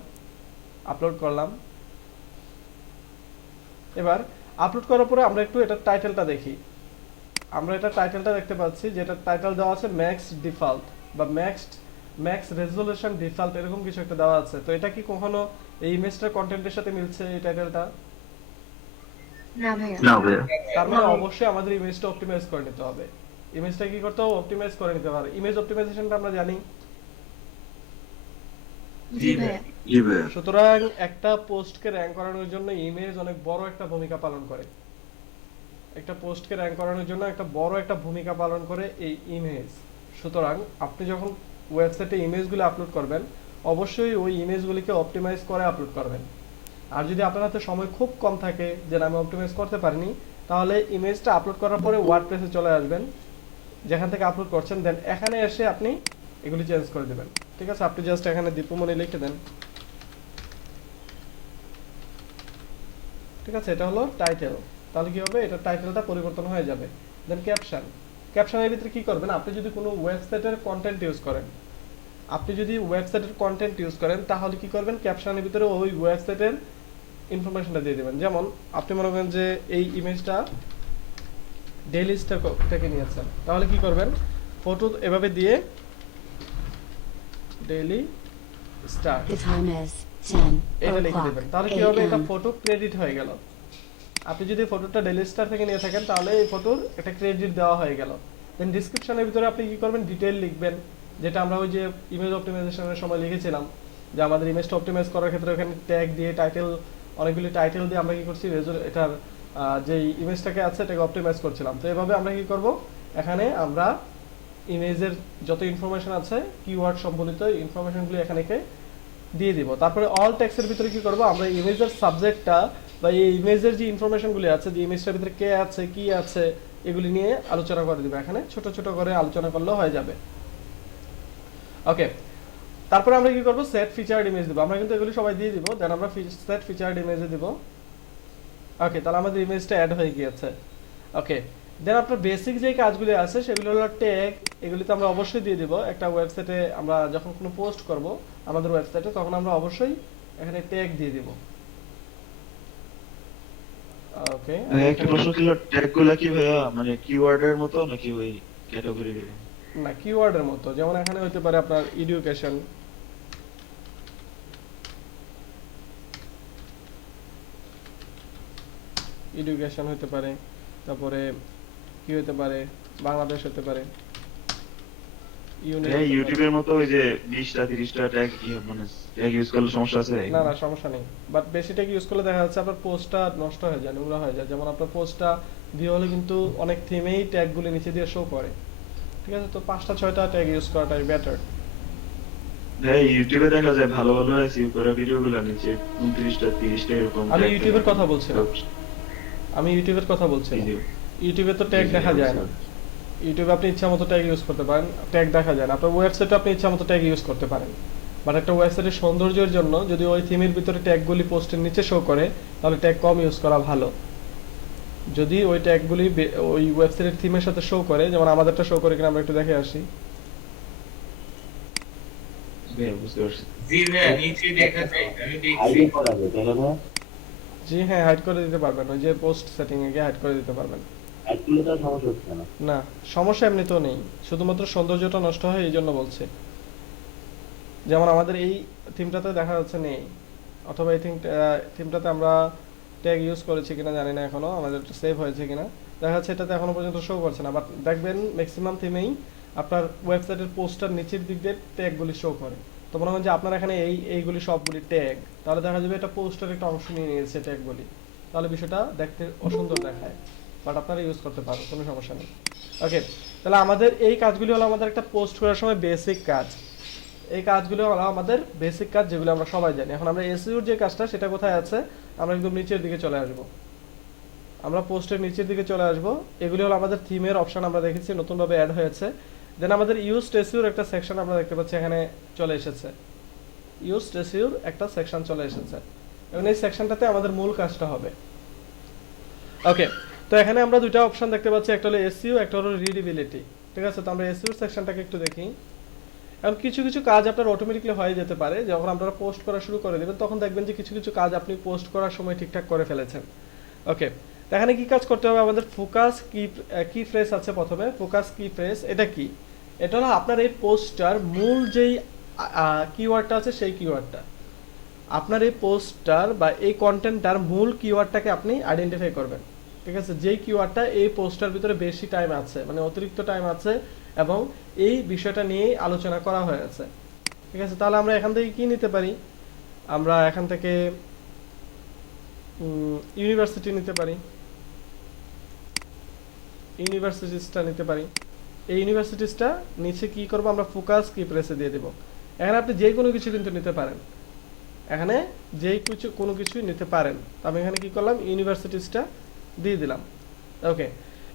আপলোড করলাম। এবার আপলোড করার পরে আমরা একটু এটার টাইটেলটা দেখি। আমরা এটা টাইটেলটা দেখতে পাচ্ছি, যেটা টাইটেল দেওয়া আছে ম্যাক্স ডিফল্ট বা ম্যাক্স রেজোলিউশন ডিফল্ট, এরকম কিছু একটা দেওয়া আছে। তো এটা কি কখনো এই ইমেজটার কন্টেন্টের সাথে মিলছে এই টাইটেলটা? না ভাইয়া। না ভাইয়া। তার মানে অবশ্যই আমাদের ইমেজটা অপটিমাইজ করে নিতে হবে। ইমেজটা কি করতে হবে, অপটিমাইজ করে নিতে হবে। ইমেজ অপটিমাইজেশনটা আমরা জানি, জি ভাইয়া। জি ভাইয়া। সুতরাং একটা পোস্টকে র্যাঙ্ক করানোর জন্য ইমেজ অনেক বড় একটা ভূমিকা পালন করে। একটা পোস্টকে র্যাঙ্ক করানোর জন্য একটা বড় একটা ভূমিকা পালন করে এই ইমেজ। সুতরাং আপনি যখন ওয়েবসাইটে ইমেজগুলো আপলোড করবেন, অবশ্যই ওই ইমেজগুলিকে অপটিমাইজ করে আপলোড করবেন। আর যদি আপনার হাতে সময় খুব কম থাকে যে না, আমি অপটিমাইজ করতে পারিনি, তাহলে ইমেজটা আপলোড করার পরে ওয়ার্ডপ্রেসে চলে আসবেন, যেখান থেকে আপলোড করছেন, দেন এখানে এসে আপনি এগুলি চেঞ্জ করে দেবেন। ঠিক আছে, আপনি জাস্ট এখানে দীপুমণি লিখে দেন। ঠিক আছে, এটা হলো টাইটেল। তাহলে কি হবে, এটা টাইটেলটা পরিবর্তন হয়ে যাবে। দেন ক্যাপশন। ক্যাপশনের ভিতরে কি করবেন, আপনি যদি কোনো ওয়েবসাইটের কন্টেন্ট ইউজ করেন, তাহলে কি করবেন, ক্যাপশনের ভিতরে ওই ওয়েবসাইটের ইনফরমেশনটা দিয়ে দেবেন। যেমন আপনি মনে করেন যে এই ইমেজটা ডেইলি স্টার থেকে নিয়েছেন, তাহলে কি করবেন, ফটো এভাবে দিয়ে daily star The time is 10 এটা লিখে o'clock দেবেন। তাহলে কি হবে, এটা a.m. ফটো ক্রেডিট হয়ে গেল। আপনি যদি ফটোটা ডেইলি স্টার থেকে নিয়ে থাকেন, তাহলে এই ফটোর একটা ক্রেডিট দেওয়া হয়ে গেল। দেন ডেসক্রিপশনের ভিতরে আপনি কি করবেন, ডিটেইল লিখবেন, যেটা আমরা ওই যে ইমেজ অপটিমাইজেশনের সময় লিখেছিলাম, যে আমাদের ইমেজটা অপটিমাইজ করার ক্ষেত্রে ওখানে ট্যাগ দিয়ে টাইটেল, অনেকগুলি টাইটেল দিয়ে আমরা কি করছি, এটার যে ইমেজটাকে আছে এটাকে অপটিমাইজ করছিলাম। তো এভাবে আমরা কি করব, এখানে আমরা ইমেজের যত ইনফরমেশন আছে, কিওয়ার্ড সম্বলিত ইনফরমেশনগুলো এখানে দিয়ে দিব। তারপরে অল টেক্সটের ভিতরে কি করব, আমরা ইমেজের সাবজেক্টটা বা এই ইমেজের যে ইনফরমেশনগুলি আছে, যে ইমেজটার ভিতরে কে আছে, কি আছে, এগুলি নিয়ে আলোচনা করে দিব। এখানে ছোট ছোট করে আলোচনা করলেও হয়ে যাবে। ওকে, তারপরে আমরা কি করব, সেট ফিচার্ড ইমেজ দিব। আমরা কিন্তু এগুলি সবাই দিয়ে দিব, দেন আমরা সেট ফিচার্ড ইমেজে দিব। ওকে, তাহলে আমাদের ইমেজটা অ্যাড হয়ে গিয়েছে। ওকে, দেন আপনার বেসিক যে কাজগুলি আছে সেগুলো হলো ট্যাগ, এগুলি তো আমরা অবশ্যই দিয়ে দিব। একটা ওয়েবসাইটে আমরা যখন কোনো পোস্ট করব আমাদের ওয়েবসাইটে, তখন আমরা অবশ্যই এখানে ট্যাগ দিয়ে দিব। ওকে, একটা প্রশ্ন ছিল, ট্যাগ গুলা কি ভাইয়া মানে কিওয়ার্ডের মতো নাকি ওই ক্যাটাগরি? না, কিওয়ার্ডের মতো। যেমন এখানে হতে পারে আপনার এডুকেশন, হতে পারে, তারপরে কি হতে পারে, বাংলাদেশ হতে পারে, হ্যাঁ, ইউটিউবের মতো ওই যে 20টা 30টা ট্যাগ মানে ট্যাগ ইউজ করলে সমস্যা আছে? না না, সমস্যা নেই। বাট বেশিটা ইউজ করলে দেখা যাচ্ছে আপনার পোস্টটা নষ্ট হয়ে যায়, নোংরা হয়ে যায়। যেমন আপনার পোস্টটা দিয়ে হলে কিন্তু অনেক থিমেই ট্যাগগুলি নিচে দিয়ে শো করে। ঠিক আছে, তো 5টা 6টা ট্যাগ ইউজ করাটাই বেটার। হ্যাঁ, ইউটিউবে দেখা যায় ভালো ভালো এসইও করা ভিডিওগুলো নিচে 29টা 30টা এরকম আমি tag ইউটিউবের থাকে। কথা বলছি না, আমি ইউটিউবের কথা বলছি না। জি, ইউটিউবে তো ট্যাগ জি, দেখা যায় না। বুঝতে ইউটিউবে আপনি ইচ্ছা মতো ট্যাগ ইউজ করতে পারেন, ট্যাগ দেখা যায় না। আপনার ওয়েবসাইটে আপনি ইচ্ছা মতো ট্যাগ ইউজ করতে পারেন। বাট একটা ওয়েবসাইটের সৌন্দর্যের জন্য যদি ওই থিমের ভিতরে ট্যাগগুলি পোস্টের নিচে শো করে, তাহলে ট্যাগ কম ইউজ করা ভালো। যদি ওই ট্যাগগুলি ওই ওয়েবসাইটের থিমের সাথে শো করে, যেমন আমাদেরটা শো করে কিনা আমরা একটু দেখে আসি। হ্যাঁ, বুঝতে পারছি। জি ভাইয়া, নিচে দেখা যায়, আমি দেখছি। জি হ্যাঁ, হাইড করে দিতে পারবেন, ওই যে পোস্ট সেটিং এ গিয়ে হাইড করে দিতে পারবেন। না, সমস্যা এমনিতেও নেই, শুধুমাত্র সৌন্দর্যটা নষ্ট হয় এই জন্য বলছে। যেমন আমাদের এই থিমটাতে দেখা যাচ্ছে নেই, অথবা এই থিমটাতে আমরা ট্যাগ ইউজ করেছি কিনা জানি না, এখনো আমাদের সেভ হয়েছে কিনা। দেখা যাচ্ছে এটাতে এখনো পর্যন্ত শো করছে না। বাট দেখবেন ম্যাক্সিমাম থিমেই আপনার ওয়েবসাইটের পোস্টার নিচের দিক দিয়ে ট্যাগগুলি শো করে। তো মনে হয় যে আপনার এখানে এইগুলি সবগুলি ট্যাগ, তাহলে দেখা যাবে এটা পোস্টার একটা অংশ নিয়ে নিয়েছে ট্যাগগুলি, তাহলে বিষয়টা দেখতে অসুন্দর দেখায়। বাট আপনারা ইউজ করতে পারো, কোনো সমস্যা নেই। ওকে, তাহলে আমাদের এই কাজগুলি হলো আমাদের একটা পোস্ট করার সময় বেসিক কাজ। এই কাজগুলো হলো আমাদের বেসিক কাজ, যেগুলো আমরা সবাই জানি। এখন আমরা এসইওর যে কাজটা, সেটা কোথায় আছে, আমরা একদম নিচের দিকে চলে আসব। আমরা পোস্টের নিচের দিকে চলে আসব। এগুলি হলো আমাদের থিমের অপশন, আমরা দেখেছি নতুনভাবে অ্যাড হয়েছে। দেন আমাদের ইউজ এসইওর একটা সেকশন আমরা দেখতে পাচ্ছি এখানে চলে এসেছে। ইউজ এসইওর একটা সেকশন চলে এসেছে, এবং এই সেকশনটাতে আমাদের মূল কাজটা হবে। ওকে, তো এখানে আমরা দুইটা অপশন দেখতে পাচ্ছি, একটা হলো এসইও, একটা হলো রিডেবিলিটি। ঠিক আছে, তো আমরা এসইও সেকশনটাকে একটু দেখি। এখন কিছু কিছু কাজ আপনার অটোমেটিক্যালি হয়ে যেতে পারে, যখন আপনারা পোস্ট করা শুরু করে দেবেন তখন দেখবেন যে কিছু কিছু কাজ আপনি পোস্ট করার সময় ঠিকঠাক করে ফেলেছেন। ওকে, তো এখানে কি কাজ করতে হবে, আমাদের ফোকাস কি ফ্রেজ আছে প্রথমে। ফোকাস কি ফ্রেজ এটা কি, এটা হলো আপনার এই পোস্টটার মূল যেই কিওয়ার্ডটা আছে সেই কিওয়ার্ডটা। আপনার এই পোস্টটার বা এই কন্টেন্টটার মূল কিওয়ার্ডটাকে আপনি আইডেন্টিফাই করবেন। ঠিক আছে, যেই কিওয়ার্ডটা এই পোস্টটার ভিতরে বেশি টাইম আছে, মানে অতিরিক্ত টাইম আছে, এবং এই বিষয়টা নিয়ে আলোচনা করা হয়েছে। ঠিক আছে, তাহলে আমরা এখান থেকে কি নিতে পারি? আমরা এখান থেকে ইউনিভার্সিটি নিতে পারি, ইউনিভার্সিটিসটা নিতে পারি। এই ইউনিভার্সিটিসটা নিচে কি করব, আমরা ফোকাস কি প্রেসে দিয়ে দেব। এখানে আপনি যে কোনো কিছু কিন্তু নিতে পারেন, এখানে যে কিছু কোনো কিছুই নিতে পারেন। তো আমি এখানে কি করলাম, ইউনিভার্সিটিসটা দিয়ে দিলাম। ওকে,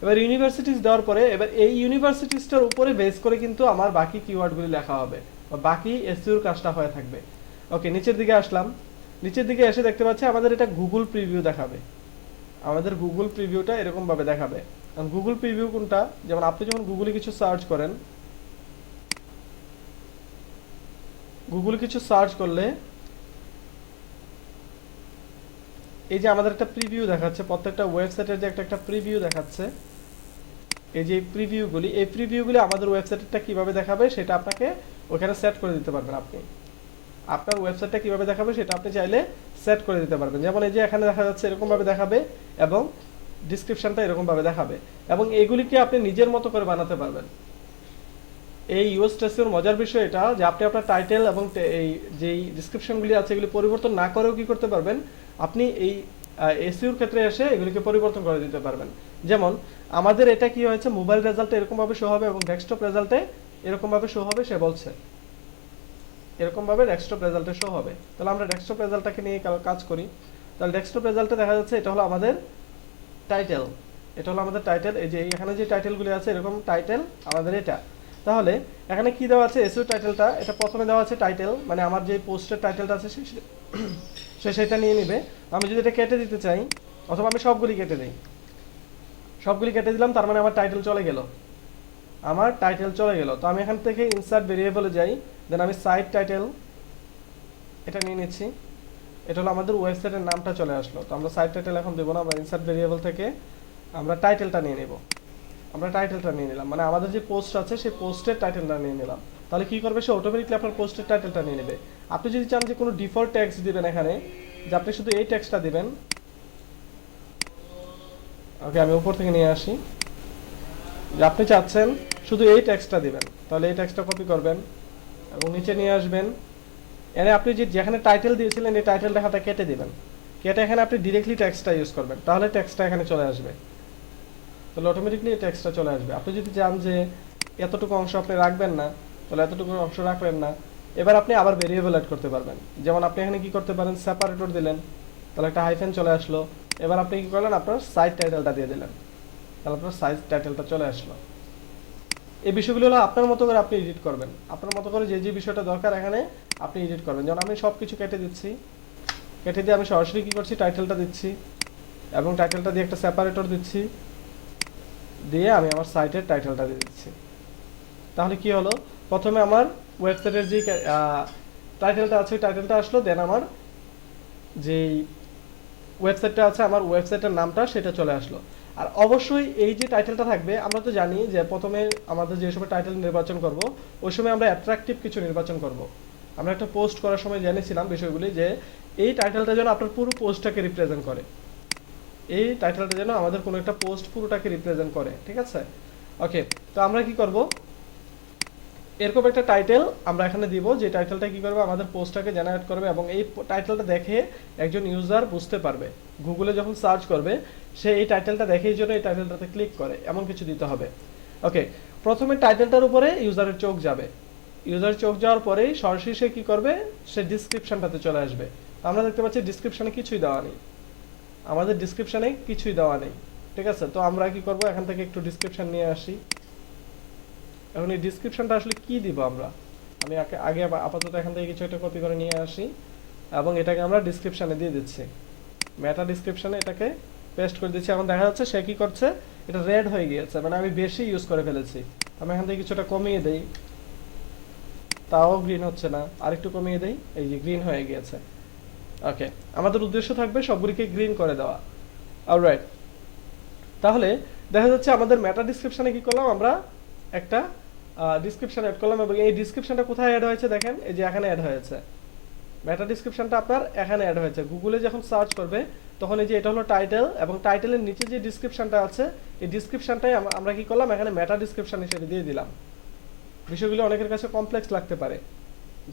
এবার ইউনিভার্সিটিস দেওয়ার পরে এবার এই ইউনিভার্সিটিসটার উপরে বেস করে কিন্তু আমার বাকি কিওয়ার্ডগুলি লেখা হবে বা বাকি এসইওর কাজটা হয়ে থাকবে। ওকে, নিচের দিকে আসলাম, নিচের দিকে এসে দেখতে পাচ্ছি আমাদের এটা গুগল প্রিভিউ দেখাবে। আমাদের গুগল প্রিভিউটা এরকম ভাবে দেখাবে। কারণ গুগল প্রিভিউ কোনটা, যেমন আপনি যখন গুগলে কিছু সার্চ করেন, গুগলে কিছু সার্চ করলে এই যে আমাদের একটা প্রিভিউ দেখাচ্ছে, প্রত্যেকটা ওয়েবসাইটের যে একটা প্রিভিউ দেখাচ্ছে, এই যে প্রিভিউগুলি, এই প্রিভিউগুলি আমাদের ওয়েবসাইটটা কিভাবে দেখাবে সেটা আপনাকে ওখানে সেট করে দিতে পারবেন। আপনি আপনার ওয়েবসাইটটা কিভাবে দেখাবে সেটা আপনি চাইলে সেট করে দিতে পারবেন। যেমন এই যে এখানে দেখা যাচ্ছে এরকম ভাবে দেখাবে এবং ডেসক্রিপশনটা এরকম ভাবে দেখাবে, এবং এগুলিকে আপনি নিজের মতো করে বানাতে পারবেন। এই ইউএসটিসির মজার বিষয় এটা যে আপনি আপনার টাইটেল এবং এই যেই ডেসক্রিপশনগুলি আছে এগুলি পরিবর্তন না করেও কি করতে পারবেন, আপনি এই এসইওর ক্ষেত্রে এসে এগুলিকে পরিবর্তন করে দিতে পারবেন। যেমন আমাদের এটা কি হয়েছে, মোবাইল রেজাল্টে এরকম ভাবে শো হবে এবং ডেস্কটপ রেজাল্টে এরকম ভাবে শো হবে, সে বলছে এরকম ভাবে ডেস্কটপ রেজাল্টে শো হবে। তাহলে আমরা ডেস্কটপ রেজাল্টটাকে নিয়ে কাজ করি। তাহলে ডেস্কটপ রেজাল্টে দেখা যাচ্ছে এটা হলো আমাদের টাইটেল, এটা হলো আমাদের টাইটেল। এই যে এখানে যে টাইটেলগুলি আছে এরকম টাইটেল আমাদের এটা। তাহলে এখানে কি দেওয়া আছে, এসইও টাইটেলটা, এটা প্রথমে দেওয়া আছে টাইটেল, মানে আমার যে পোস্টের টাইটেলটা আছে সে সেটা নিয়ে নেবে। আমি যদি এটা কেটে দিতে চাই, অথবা আমি সবগুলি কেটে দিই, সবগুলি কেটে দিলাম, তার মানে আমার টাইটেল চলে গেল, আমার টাইটেল চলে গেল। তো আমি এখান থেকে ইনসার্ট ভেরিয়েবলে যাই, দেন আমি সাইট টাইটেল এটা নিয়ে নিচ্ছি, এটা হলো আমাদের ওয়েবসাইটের নামটা চলে আসলো। তো আমরা সাইট টাইটেল এখন দেবো না, আমরা ইনসার্ট ভেরিয়েবল থেকে আমরা টাইটেলটা নিয়ে নেব। আমরা টাইটেলটা নিয়ে নিলাম, মানে আমাদের যে পোস্ট আছে সেই পোস্টের টাইটেলটা নিয়ে নিলাম। তাহলে কি করবে, সে অটোমেটিকলি আপনার পোস্টের টাইটেলটা নিয়ে নেবে। আপনি যদি চান যে কোনো ডিফল্ট ট্যাক্স দিবেন এখানে, যে আপনি শুধু এই ট্যাক্সটা দিবেন, ওকে আমি উপর থেকে নিয়ে আসি, যে আপনি চাচ্ছেন শুধু এই ট্যাক্সটা দিবেন, তাহলে এই ট্যাক্সটা কপি করবেন এবং নিচে নিয়ে আসবেন। এনে আপনি যেখানে টাইটেল দিয়েছিলেন এই টাইটেল লেখাটা কেটে দিবেন, কেটে এখানে আপনি ডিরেক্টলি ট্যাক্সটা ইউজ করবেন, তাহলে ট্যাক্সটা এখানে চলে আসবে, তাহলে অটোমেটিকলি এই ট্যাক্সটা চলে আসবে। আপনি যদি চান যে এতটুকু অংশ আপনি রাখবেন না, তাহলে এতটুকু অংশ রাখবেন না। এবার আপনি আবার ভেরিয়েবল অ্যাড করতে পারবেন। যেমন আপনি এখানে কি করতে পারেন, সেপারেটর দিলেন, তাহলে একটা হাইফেন চলে আসলো। এবার আপনি কি করলেন, আপনার সাইট টাইটেলটা দিয়ে দিলেন, তাহলে আপনার সাইট টাইটেলটা চলে আসলো। এই বিষয়গুলো হলো আপনার মতো করে আপনি এডিট করবেন, আপনার মতো করে যে যে বিষয়টা দরকার এখানে আপনি এডিট করবেন। যেমন আমি সব কিছু কেটে দিচ্ছি, কেটে দিয়ে আমি সরাসরি কি করছি, টাইটেলটা দিচ্ছি এবং টাইটেলটা দিয়ে একটা সেপারেটর দিচ্ছি, দিয়ে আমি আমার সাইটের টাইটেলটা দিয়ে দিচ্ছি। তাহলে কি হলো, প্রথমে আমার ওয়েবসাইটের যে টাইটেলটা আছে টাইটেলটা আসলো, দেন আমার যেই ওয়েবসাইটটা আছে আমার ওয়েবসাইটের নামটা সেটা চলে আসলো। আর অবশ্যই এই যে টাইটেলটা থাকবে, আমরা তো জানি যে প্রথমে আমাদের যে সময় টাইটেল নির্বাচন করব ওই সময় আমরা অ্যাট্রাকটিভ কিছু নির্বাচন করব। আমরা একটা পোস্ট করার সময় জেনেছিলাম বিষয়গুলি, যে এই টাইটেলটা যেন আপনার পুরো পোস্টটাকে রিপ্রেজেন্ট করে, এই টাইটেলটা যেন আমাদের কোনো একটা পোস্ট পুরোটাকে রিপ্রেজেন্ট করে, ঠিক আছে। ওকে, তো আমরা কি করব, এরকম একটা টাইটেল আমরা এখানে দিব, যে টাইটেলটা কি করবে, আমাদের পোস্টটাকে জেনারেট করবে এবং এই টাইটেলটা দেখে একজন ইউজার বুঝতে পারবে, গুগলে যখন সার্চ করবে সে এই টাইটেলটা দেখেই জন্য এই টাইটেলটাতে ক্লিক করে, এমন কিছু দিতে হবে। ওকে, প্রথমে টাইটেলটার উপরে ইউজারের চোখ যাবে, ইউজারের চোখ যাওয়ার পরেই সরাসরি সে কি করবে, সে ডেসক্রিপশনটাতে চলে আসবে। আমরা দেখতে পাচ্ছি ডেসক্রিপশনে কিছুই দেওয়া নেই, আমাদের ডেসক্রিপশনে কিছুই দেওয়া নেই, ঠিক আছে। তো আমরা কি করব, এখান থেকে একটু ডেসক্রিপশন নিয়ে আসি। এখন এই ডেসক্রিপশনটা আসলে কি দিব আমরা, আমি আগে আপাতত এখান থেকে কিছু একটা কপি করে নিয়ে আসি এবং এটাকে আমরা ডেসক্রিপশনে দিয়ে দিচ্ছি, মেটা ডেসক্রিপশনে এটাকে পেস্ট করে দিচ্ছি। এখন দেখা যাচ্ছে সে কি করছে, এটা রেড হয়ে গিয়েছে, মানে আমি বেশি ইউজ করে ফেলেছি। আমি এখান থেকে কিছুটা কমিয়ে দেই, তাও গ্রিন হচ্ছে না, আরেকটু কমিয়ে দেই, এই যে গ্রিন হয়ে গিয়েছে। ওকে, আমাদের উদ্দেশ্য থাকবে সবগুলিকে গ্রিন করে দেওয়া। অলরাইট, তাহলে দেখা যাচ্ছে আমাদের মেটা ডেসক্রিপশনে কি করলাম, আমরা একটা ডেসক্রিপশন অ্যাড করলাম এবং এই ডেসক্রিপশনটা কোথায় অ্যাড হয়েছে দেখেন, এই যে এখানে অ্যাড হয়েছে, মেটা ডেসক্রিপশনটা আপনার এখানে অ্যাড হয়েছে। গুগলে যখন সার্চ করবে তখন এই যে এটা হলো টাইটেল এবং টাইটেলের নিচে যে ডেসক্রিপশনটা আছে এই ডেসক্রিপশনটাই আমরা কি করলাম, এখানে মেটা ডেসক্রিপশন হিসেবে দিয়ে দিলাম। বিষয়গুলো অনেকের কাছে কমপ্লেক্স লাগতে পারে,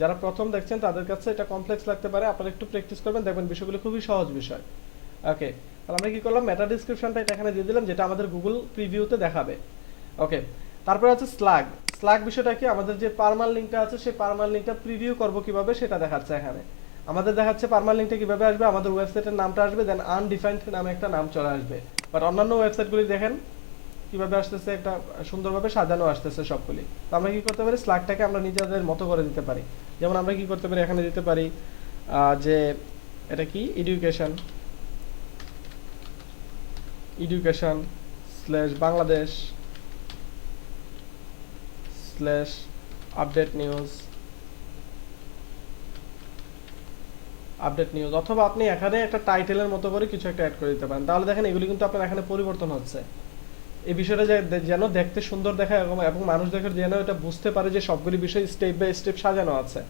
যারা প্রথম দেখছেন তাদের কাছে এটা কমপ্লেক্স লাগতে পারে, আপনারা একটু প্র্যাকটিস করবেন, দেখবেন বিষয়গুলো খুবই সহজ বিষয়। ওকে, তাহলে আমরা কি করলাম, মেটা ডেসক্রিপশনটা এটা এখানে দিয়ে দিলাম, যেটা আমাদের গুগল প্রিভিউতে দেখাবে। ওকে, তারপরে আছে স্ল্যাগ। স্ল্যাগ বিষয়টা কি, আমাদের যে পারমাল লিঙ্কটা আছে সেই পারমাল লিঙ্কটা প্রিভিউ করব কিভাবে সেটা দেখাচ্ছে এখানে। আমাদের দেখাচ্ছে পারমাল লিঙ্কটা কিভাবে আসবে, আমাদের ওয়েবসাইটের নামটা আসবে, দেন আনডিফাইন্ড নামে একটা নাম চলে আসবে। বাট অন্যান্য ওয়েবসাইটগুলি দেখেন কিভাবে আসতেছে, একটা সুন্দরভাবে সাজানো আসতেছে সবগুলি। তো আমরা কি করতে পারি, স্ল্যাগটাকে আমরা নিজেদের মতো করে দিতে পারি। যেমন আমরা কি করতে পারি, এখানে দিতে পারি যে এটা কি education slash Bangladesh slash update news, অথবা আপনি এখানে একটা টাইটেলের মতো করে কিছু একটা অ্যাড করে দিতে পারেন। তাহলে দেখেন এগুলি কিন্তু আপনার এখানে পরিবর্তন হচ্ছে। এই বিষয়টা যেন দেখতে সুন্দর দেখায় এবং মানুষ দেখে যেন এটা বুঝতে পারে যে সবগুলি বিষয় স্টেপ বাই স্টেপ সাজানো আছে।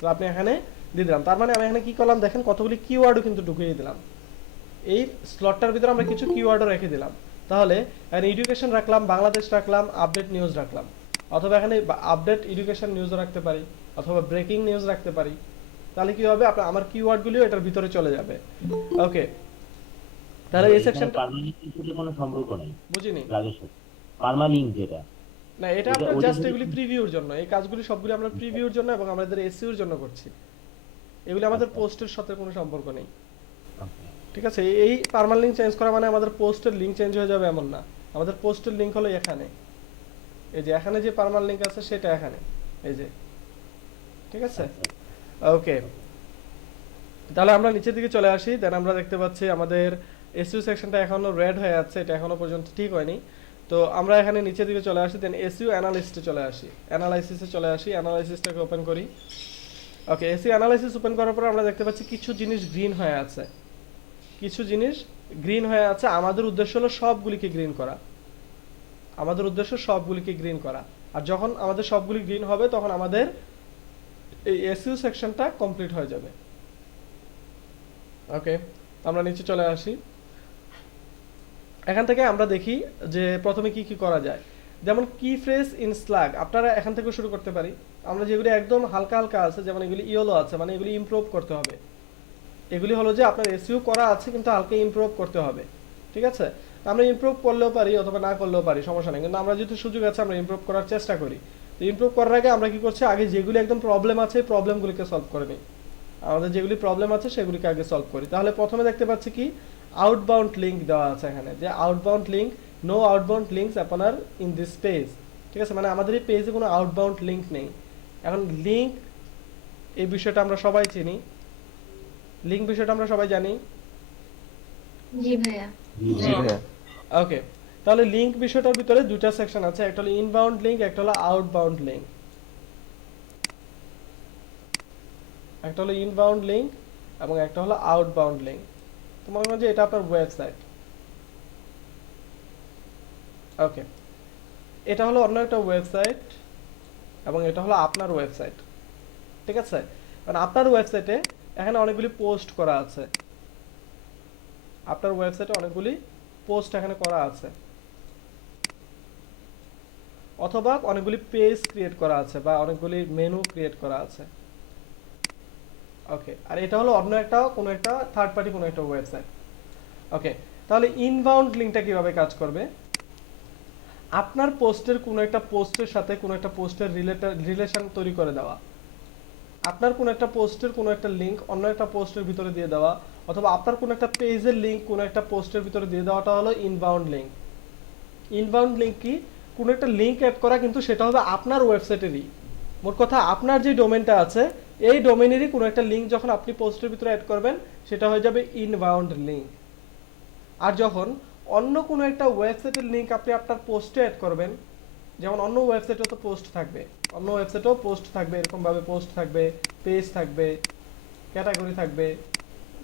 তো আপনি এখানে দিয়ে দিলাম, তার মানে আমি এখানে কি করলাম দেখেন, কতগুলি কিওয়ার্ডও কিন্তু ঢুকিয়ে দিলাম। এই স্লটটার ভিতরে আমরা কিছু কিওয়ার্ডও রেখে দিলাম। তাহলে এখানে এডুকেশন রাখলাম, বাংলাদেশ রাখলাম, আপডেট নিউজ রাখলাম, অথবা এখানে আপডেট এডুকেশন নিউজও রাখতে পারি, অথবা ব্রেকিং নিউজ রাখতে পারি। তাহলে কি হবে, আমার কিওয়ার্ডগুলিও এটার ভিতরে চলে যাবে। ওকে, তাহলে এই সেকশন পার্মালিংকের সাথে কোনো সম্পর্ক নেই বুঝিনি। লাগের সাথে পার্মালিং যেটা না, এটা আমরা জাস্ট এগুলি প্রিভিউর জন্য, এই কাজগুলি সবগুলি আমরা প্রিভিউর জন্য এবং আমাদের এসইওর জন্য করছি। এগুলি আমাদের পোস্টের সাথে কোনো সম্পর্ক নেই। ঠিক আছে, এই পার্মাল লিঙ্ক চেঞ্জ করা মানে আমাদের পোস্টের লিঙ্ক চেঞ্জ হয়ে যাবে এমন না। আমাদের পোস্টের লিঙ্ক হলো এখানে, এই যে এখানে যে পার্মাল লিঙ্ক আছে সেটা এখানে, এই যে। ঠিক আছে, ওকে, তাহলে আমরা নিচের দিকে চলে আসি। দেন আমরা দেখতে পাচ্ছি আমাদের এসইও সেকশনটা এখনো রেড হয়ে আছে, এটা এখনো পর্যন্ত ঠিক হয়নি। তো আমরা এখানে নিচের দিকে চলে আসি, দেন এসইও অ্যানালিস্টে চলে আসি, অ্যানালাইসিসে চলে আসি, অ্যানালাইসিসটাকে ওপেন করি। ওকে, এসইও অ্যানালাইসিস ওপেন করার পর আমরা দেখতে পাচ্ছি কিছু জিনিস গ্রিন হয়ে আছে, কিছু জিনিস গ্রিন হয়ে আছে। আমাদের উদ্দেশ্য হলো সবগুলিকে গ্রিন করা, আমাদের উদ্দেশ্য সবগুলিকে গ্রিন করা। আর যখন আমাদের সবগুলি গ্রিন হবে তখন আমাদের এই এসইও সেকশনটা কমপ্লিট হয়ে যাবে। ওকে, আমরা নিচে চলে আসি। এখান থেকে আমরা দেখি যে প্রথমে কি কি করা যায়। যেমন কি ফ্রেজ ইন স্ল্যাগ, আপনারা এখান থেকে শুরু করতে পারি। আমরা যেগুলি একদম হালকা হালকা আছে, যেমন এগুলি ইয়েলো আছে, মানে এগুলি ইমপ্রুভ করতে হবে। এগুলি হলো যে আপনার এসইও করা আছে কিন্তু হালকা ইমপ্রুভ করতে হবে। ঠিক আছে, আমরা ইমপ্রুভ করলেও পারি অথবা না করলেও পারি, সমস্যা নেই, কিন্তু আমরা যেহেতু সুযোগ আছে আমরা ইমপ্রুভ করার চেষ্টা করি। তো ইমপ্রুভ করার আগে আমরা কি করছি, আগে যেগুলি একদম প্রবলেম আছে প্রবলেমগুলিকে সলভ করে নিই। আমাদের যেগুলি প্রবলেম আছে সেগুলিকে আগে সলভ করি। তাহলে প্রথমে দেখতে পাচ্ছি কি আউটবাউন্ড লিঙ্ক দেওয়া আছে এখানে, যে outbound link, no outbound links আপনার ইন দিস পেজ। ঠিক আছে, মানে আমাদের এই পেজে কোনো আউটবাউন্ড লিঙ্ক নেই। এখন লিঙ্ক এই বিষয়টা আমরা সবাই চিনি, লিঙ্ক বিষয়টা আমরা সবাই জানি। জি ভাইয়া। ওকে, তাহলে লিঙ্ক বিষয়টার ভিতরে দুটো সেকশন আছে, একটা হলো ইনবাউন্ড লিঙ্ক, একটা হলো আউটবাউন্ড লিঙ্ক। একটা হলো ইনবাউন্ড লিঙ্ক এবং একটা হলো আউটবাউন্ড লিঙ্ক। তো মনে হয় যে এটা আপনার ওয়েবসাইট। ওকে, এটা হলো অন্য একটা ওয়েবসাইট এবং এটা হলো আপনার ওয়েবসাইট। ঠিক আছে, কারণ আপনার ওয়েবসাইটে এখানে অনেকগুলি পোস্ট করা আছে, আপনার ওয়েবসাইটে অনেকগুলি পোস্ট এখানে করা আছে, অথবা অনেকগুলি পেজ ক্রিয়েট করা আছে বা অনেকগুলি মেনু ক্রিয়েট করা আছে। ওকে, আর এটা হলো অন্য একটা কোনো একটা থার্ড পার্টি কোনো একটা ওয়েবসাইট। ওকে, তাহলে ইনবাউন্ড লিঙ্কটা কিভাবে কাজ করবে, আপনার পোস্টের কোনো একটা পোস্টের সাথে কোনো একটা পোস্টের রিলেশন তৈরি করে দেওয়া, আপনার কোনো একটা পোস্টের কোনো একটা লিঙ্ক অন্য একটা পোস্টের ভিতরে দিয়ে দেওয়া, অথবা আপনার কোনো একটা পেজের লিঙ্ক কোনো একটা পোস্টের ভিতরে দিয়ে দেওয়াটা হলো ইনবাউন্ড লিঙ্ক। ইনবাউন্ড লিঙ্ক কি, কোনো একটা লিঙ্ক অ্যাড করা, কিন্তু সেটা হবে আপনার ওয়েবসাইটেরই। মোট কথা আপনার যে ডোমেনটা আছে এই ডোমেনেরই কোনো একটা লিঙ্ক যখন আপনি পোস্টের ভিতরে অ্যাড করবেন সেটা হয়ে যাবে ইনবাউন্ড লিঙ্ক। আর যখন অন্য কোনো একটা ওয়েবসাইটের লিঙ্ক আপনি আপনার পোস্টে অ্যাড করবেন, যেমন অন্য ওয়েবসাইটেও তো পোস্ট থাকবে, অন্য ওয়েবসাইটেও পোস্ট থাকবে, এরকমভাবে পোস্ট থাকবে, পেজ থাকবে, ক্যাটাগরি থাকবে,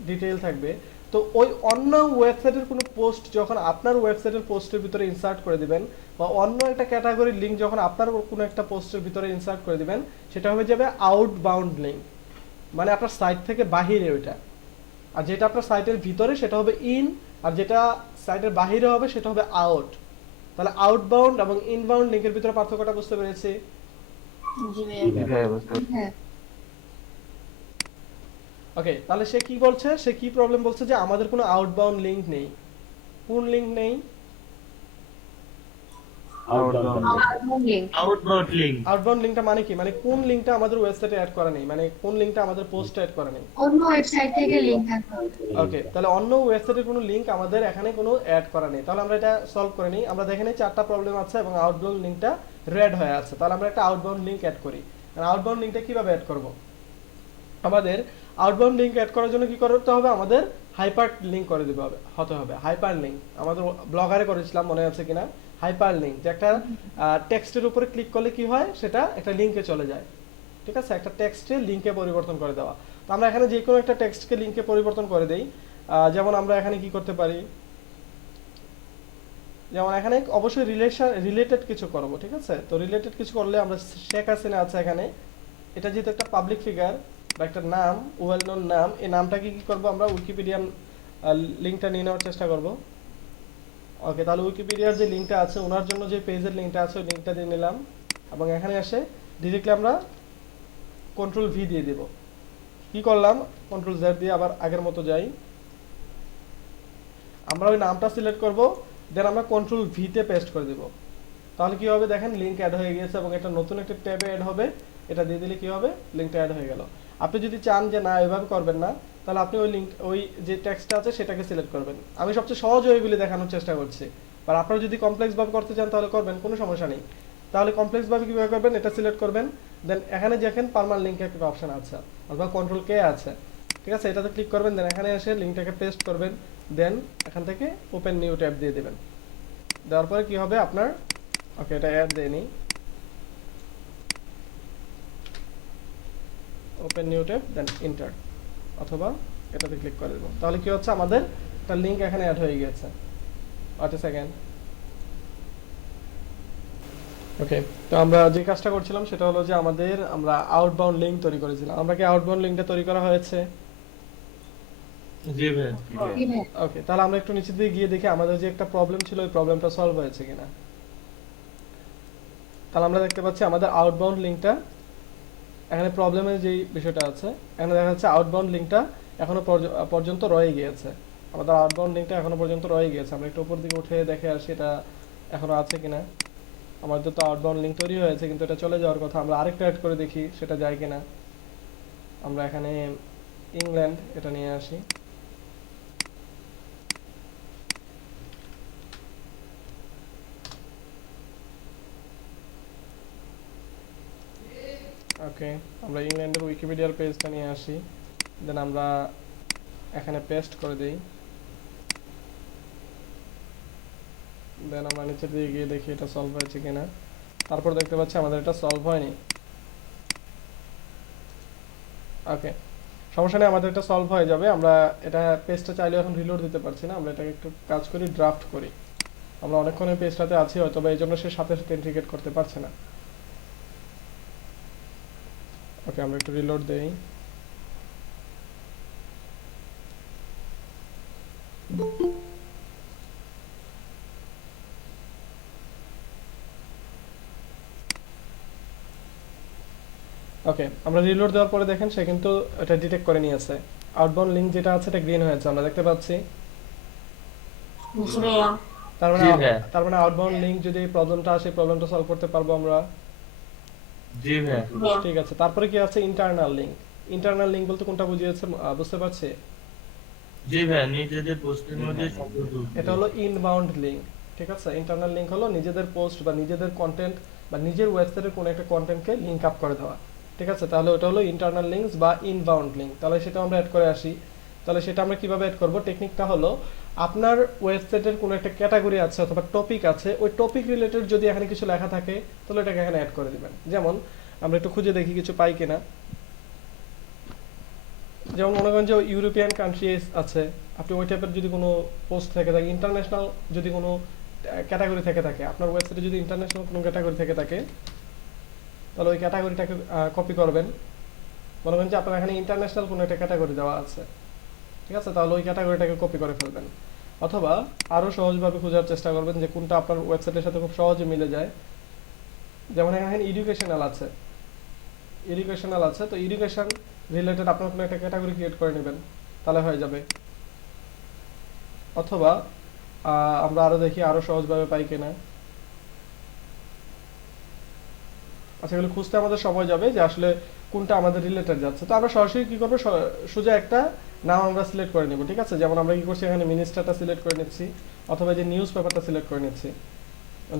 ডিটেইল থাকবে। তো ওই অন্য ওয়েবসাইটের কোনো পোস্ট যখন আপনার ওয়েবসাইটের পোস্টের ভিতরে ইনসার্ট করে দিবেন, বা অন্য একটা ক্যাটাগরির লিঙ্ক যখন আপনার কোনো একটা পোস্টের ভিতরে ইনসার্ট করে দিবেন, সেটা হয়ে যাবে আউটবাউন্ড লিঙ্ক, মানে আপনার সাইট থেকে বাহিরে ওইটা। আর যেটা আপনার সাইটের ভিতরে সেটা হবে ইন, আর যেটা সাইটের বাহিরে হবে সেটা হবে আউট। তাহলে আউটবাউন্ড এবং ইনবাউন্ড লিঙ্কের ভিতরে পার্থক্যটা বুঝতে পেরেছি? জি ভাইয়া। হ্যাঁ। ওকে, তাহলে সে কি বলছে, সে কি প্রবলেম বলছে যে আমাদের কোনো আউটবাউন্ড লিংক নেই। কোন লিংক নেই? Link outbound link. আউটবাউন্ড লিংকটা মানে কি, মানে কোন লিংকটা আমাদের ওয়েবসাইটে অ্যাড করা নেই, মানে কোন লিংকটা আমাদের পোস্টে অ্যাড করা নেই। অন্য ওয়েবসাইট থেকে লিংক থাকতে হবে। ওকে, তাহলে অন্য ওয়েবসাইটের কোনো লিংক আমাদের এখানে কোনো অ্যাড করা নেই। তাহলে আমরা এটা সলভ করে নিই। আমরা দেখে নিই 4টা প্রবলেম আছে এবং আউটবাউন্ড লিংকটা রেড হয়ে আছে। তাহলে আমরা একটা আউটবাউন্ড লিংক অ্যাড করি। আউটবাউন্ড লিংকটা কিভাবে অ্যাড করব? আমাদের আউটবাউন্ড লিংক অ্যাড করার জন্য কি করতে হবে, আমাদের হাইপার লিংক করে দিতে হবে, হাইপার লিংক। আমাদের ব্লগারে করেছিলাম, মনে আছে কিনা? হাইপার লিংক, যে একটা টেক্সটের উপরে ক্লিক করলে কি হয়, সেটা একটা লিংকে চলে যায়। ঠিক আছে, একটা টেক্সটে লিংকে পরিবর্তন করে দেওয়া। তো আমরা এখানে যে কোনো একটা টেক্সটকে লিংকে পরিবর্তন করে দেই। যেমন আমরা এখানে কি করতে পারি, যেমন এখানে অবশ্যই রিলেটেড কিছু করব। ঠিক আছে, তো রিলেটেড কিছু করলে আমরা শেখ হাসিনা আছে এখানে, এটা যেহেতু একটা পাবলিক ফিগার বা একটা নাম, ওয়েল নোন নাম, এই নামটাকে কি করব, আমরা উইকিপিডিয়ান লিংকটা নিয়ে নেওয়ার চেষ্টা করব। ওকে, তাহলে উইকিপিডিয়ার যে লিংকটা আছে, ওনার জন্য যে পেজের লিংকটা আছে, ওই লিংকটা দিয়ে নিলাম এবং এখানে এসে ডিরেক্টলি আমরা কন্ট্রোল ভি দিয়ে দেব। কি করলাম, কন্ট্রোল জেড দিয়ে আবার আগের মতো যাই। আমরা ওই নামটা সিলেক্ট করব, দেন আমরা কন্ট্রোল ভি তে পেস্ট করে দেব। তাহলে কি হবে, দেখেন লিংক অ্যাড হয়ে গিয়েছে এবং এটা নতুন একটা ট্যাবে অ্যাড হবে। এটা দিয়ে দিলে কি হবে, লিংকটা অ্যাড হয়ে গেল। আপনি যদি চান যে না এভাবে করবেন না, তাহলে আপনি ওই লিংক, ওই যে টেক্সটটা আছে সেটাকে সিলেক্ট করবেন। আমি সবচেয়ে সহজ ওইগুলি দেখানোর চেষ্টা করছি, আর আপনারা যদি কমপ্লেক্স ভাবে করতে চান তাহলে করবেন, কোনো সমস্যা নেই। তাহলে কমপ্লেক্স ভাবে কিভাবে করবেন, এটা সিলেক্ট করবেন, দেন এখানে দেখেন পার্মানেন্ট লিংকের একটা অপশন আছে অথবা কন্ট্রোল কে আছে। ঠিক আছে, এটাতে ক্লিক করবেন, দেন এখানে এসে লিংকটাকে পেস্ট করবেন, দেন এখান থেকে ওপেন নিউ ট্যাব দিয়ে দেবেন। দেওয়ার পরে কি হবে আপনার, ওকে এটা অ্যাড দিয়ে নিই, open new tab, then enter, অথবা এটাতে ক্লিক করে দেবো। তাহলে কি হচ্ছে, আমাদের একটা লিংক এখানে অ্যাড হয়ে গেছে। Wait a second. ওকে, তো আমরা যে কাজটা করছিলাম সেটা হলো যে আমরা আউটবাউন্ড লিংক তৈরি করেছিলাম। আমরা কি আউটবাউন্ড লিংকটা তৈরি করা হয়েছে? জি ভাই। ওকে, তাহলে আমরা একটু নিচের দিকে গিয়ে দেখি আমাদের যে একটা প্রবলেম ছিল, ওই প্রবলেমটা সলভ হয়েছে কিনা। তাহলে আমরা দেখতে পাচ্ছি আমাদের আউটবাউন্ড লিংকটা, এখানে প্রবলেমের যে বিষয়টা আছে, এখানে দেখা যাচ্ছে আউটবাউন্ড লিংকটা এখনো পর্যন্ত রয়ে গিয়েছে। আমাদের আউটবাউন্ড লিংকটা এখনো পর্যন্ত রয়ে গিয়েছে। আমরা একটু উপর দিকে উঠে দেখে আসি এটা এখনো আছে কিনা। আমাদের তো আউটবাউন্ড লিংক তৈরি হয়েছে, কিন্তু এটা চলে যাওয়ার কথা। আমরা আরেকটা অ্যাড করে দেখি সেটা যায় কিনা। আমরা এখানে ইংল্যান্ড এটা নিয়ে আসি। ওকে, আমরা ইংল্যান্ডের উইকিপিডিয়ার পেজটা নিয়ে আসি, দেন আমরা এখানে পেস্ট করে দেই, দেন আমরা নিচের দিকে গিয়ে দেখি এটা সলভ হয়েছে কিনা। তারপর দেখতে পাচ্ছি আমাদের এটা সলভ হয়নি। ওকে, সমস্যা নেই, আমাদের এটা সলভ হয়ে যাবে। আমরা এটা পেজটা চাইলে এখন রিলোড দিতে পারছি না, আমরা এটাকে একটু কাজ করি, ড্রাফট করি। আমরা অনেকক্ষণ এই পেজটাতে আছি, হয়তো বা এই জন্য সে সাথে সাথে ইন্টিগ্রেট করতে পারছে না। ওকে, আমরা একটু রিলোড দেই। ওকে, আমরা রিলোড দেওয়ার পরে দেখেন সে কিন্তু এটা ডিটেক্ট করে নিয়েছে। আউটবাউন্ড লিংক যেটা আছে এটা গ্রিন হয়েছে, আমরা দেখতে পাচ্ছি। তার মানে আউটবাউন্ড লিংক যদি প্রবলেমটা আসে, প্রবলেমটা সলভ করতে পারবো আমরা। জি ভাই। ঠিক আছে, তারপরে কি আছে, ইন্টারনাল লিংক। ইন্টারনাল লিংক বলতে কোনটা বুঝিয়েছে বুঝতে পারছি? জি ভাই, নিজেদের পোস্টের মধ্যে সম্পর্ক। এটা হলো ইনবাউন্ড লিংক। ঠিক আছে, ইন্টারনাল লিংক হলো নিজেদের পোস্ট বা নিজেদের কন্টেন্ট বা নিজের ওয়েবসাইটের কোনো একটা কন্টেন্টকে লিংক আপ করে দেওয়া। ঠিক আছে, তাহলে ওটা হলো ইন্টারনাল লিংকস বা ইনবাউন্ড লিংক। তাহলে সেটা আমরা অ্যাড করে আসি। তাহলে সেটা আমরা কিভাবে অ্যাড করব, টেকনিকটা হলো আপনার ওয়েবসাইটের কোনো একটা ক্যাটাগরি আছে অথবা টপিক আছে, ওই টপিক রিলেটেড যদি এখানে কিছু লেখা থাকে তাহলে এটাকে এখানে অ্যাড করে দিবেন। যেমন আমরা একটু খুঁজে দেখি কিছু পাই কিনা। যেমন মনে করেন যে ইউরোপিয়ান কান্ট্রিজ আছে, আপনি ওই টাইপের যদি কোনো পোস্ট থেকে থাকে, ইন্টারন্যাশনাল যদি কোনো ক্যাটাগরি থেকে থাকে, আপনার ওয়েবসাইটে যদি ইন্টারন্যাশনাল কোনো ক্যাটাগরি থেকে থাকে, তাহলে ওই ক্যাটাগরিটাকে কপি করবেন। মনে করেন যে আপনার এখানে ইন্টারন্যাশনাল কোনো একটা ক্যাটাগরি দেওয়া আছে, ঠিক আছে, তাহলে ওই ক্যাটাগরিটাকে কপি করে ফেলবেন। অথবা আরও সহজভাবে খোঁজার চেষ্টা করবেন যে কোনটা আপনার ওয়েবসাইটের সাথে খুব সহজে মিলে যায়। যেমন এখানে এডুকেশনাল আছে, এডুকেশনাল আছে, তো এডুকেশন রিলেটেড আপনার কোনো একটা ক্যাটাগরি ক্রিয়েট করে নেবেন, তাহলে হয়ে যাবে। অথবা আমরা আরো দেখি আরো সহজভাবে পাই কিনা। আচ্ছা, এগুলো খুঁজতে আমাদের সময় যাবে যে আসলে কোনটা আমাদের রিলেটেড যাচ্ছে। তো আমরা সরাসরি কি করবো, সোজা একটা নাম আমরা সিলেক্ট করে নেব, ঠিক আছে? যেমন আমরা কি করছি, এখানে মিনিস্টারটা সিলেক্ট করে নিচ্ছি, অথবা যে নিউজ পেপারটা সিলেক্ট করে নিচ্ছি।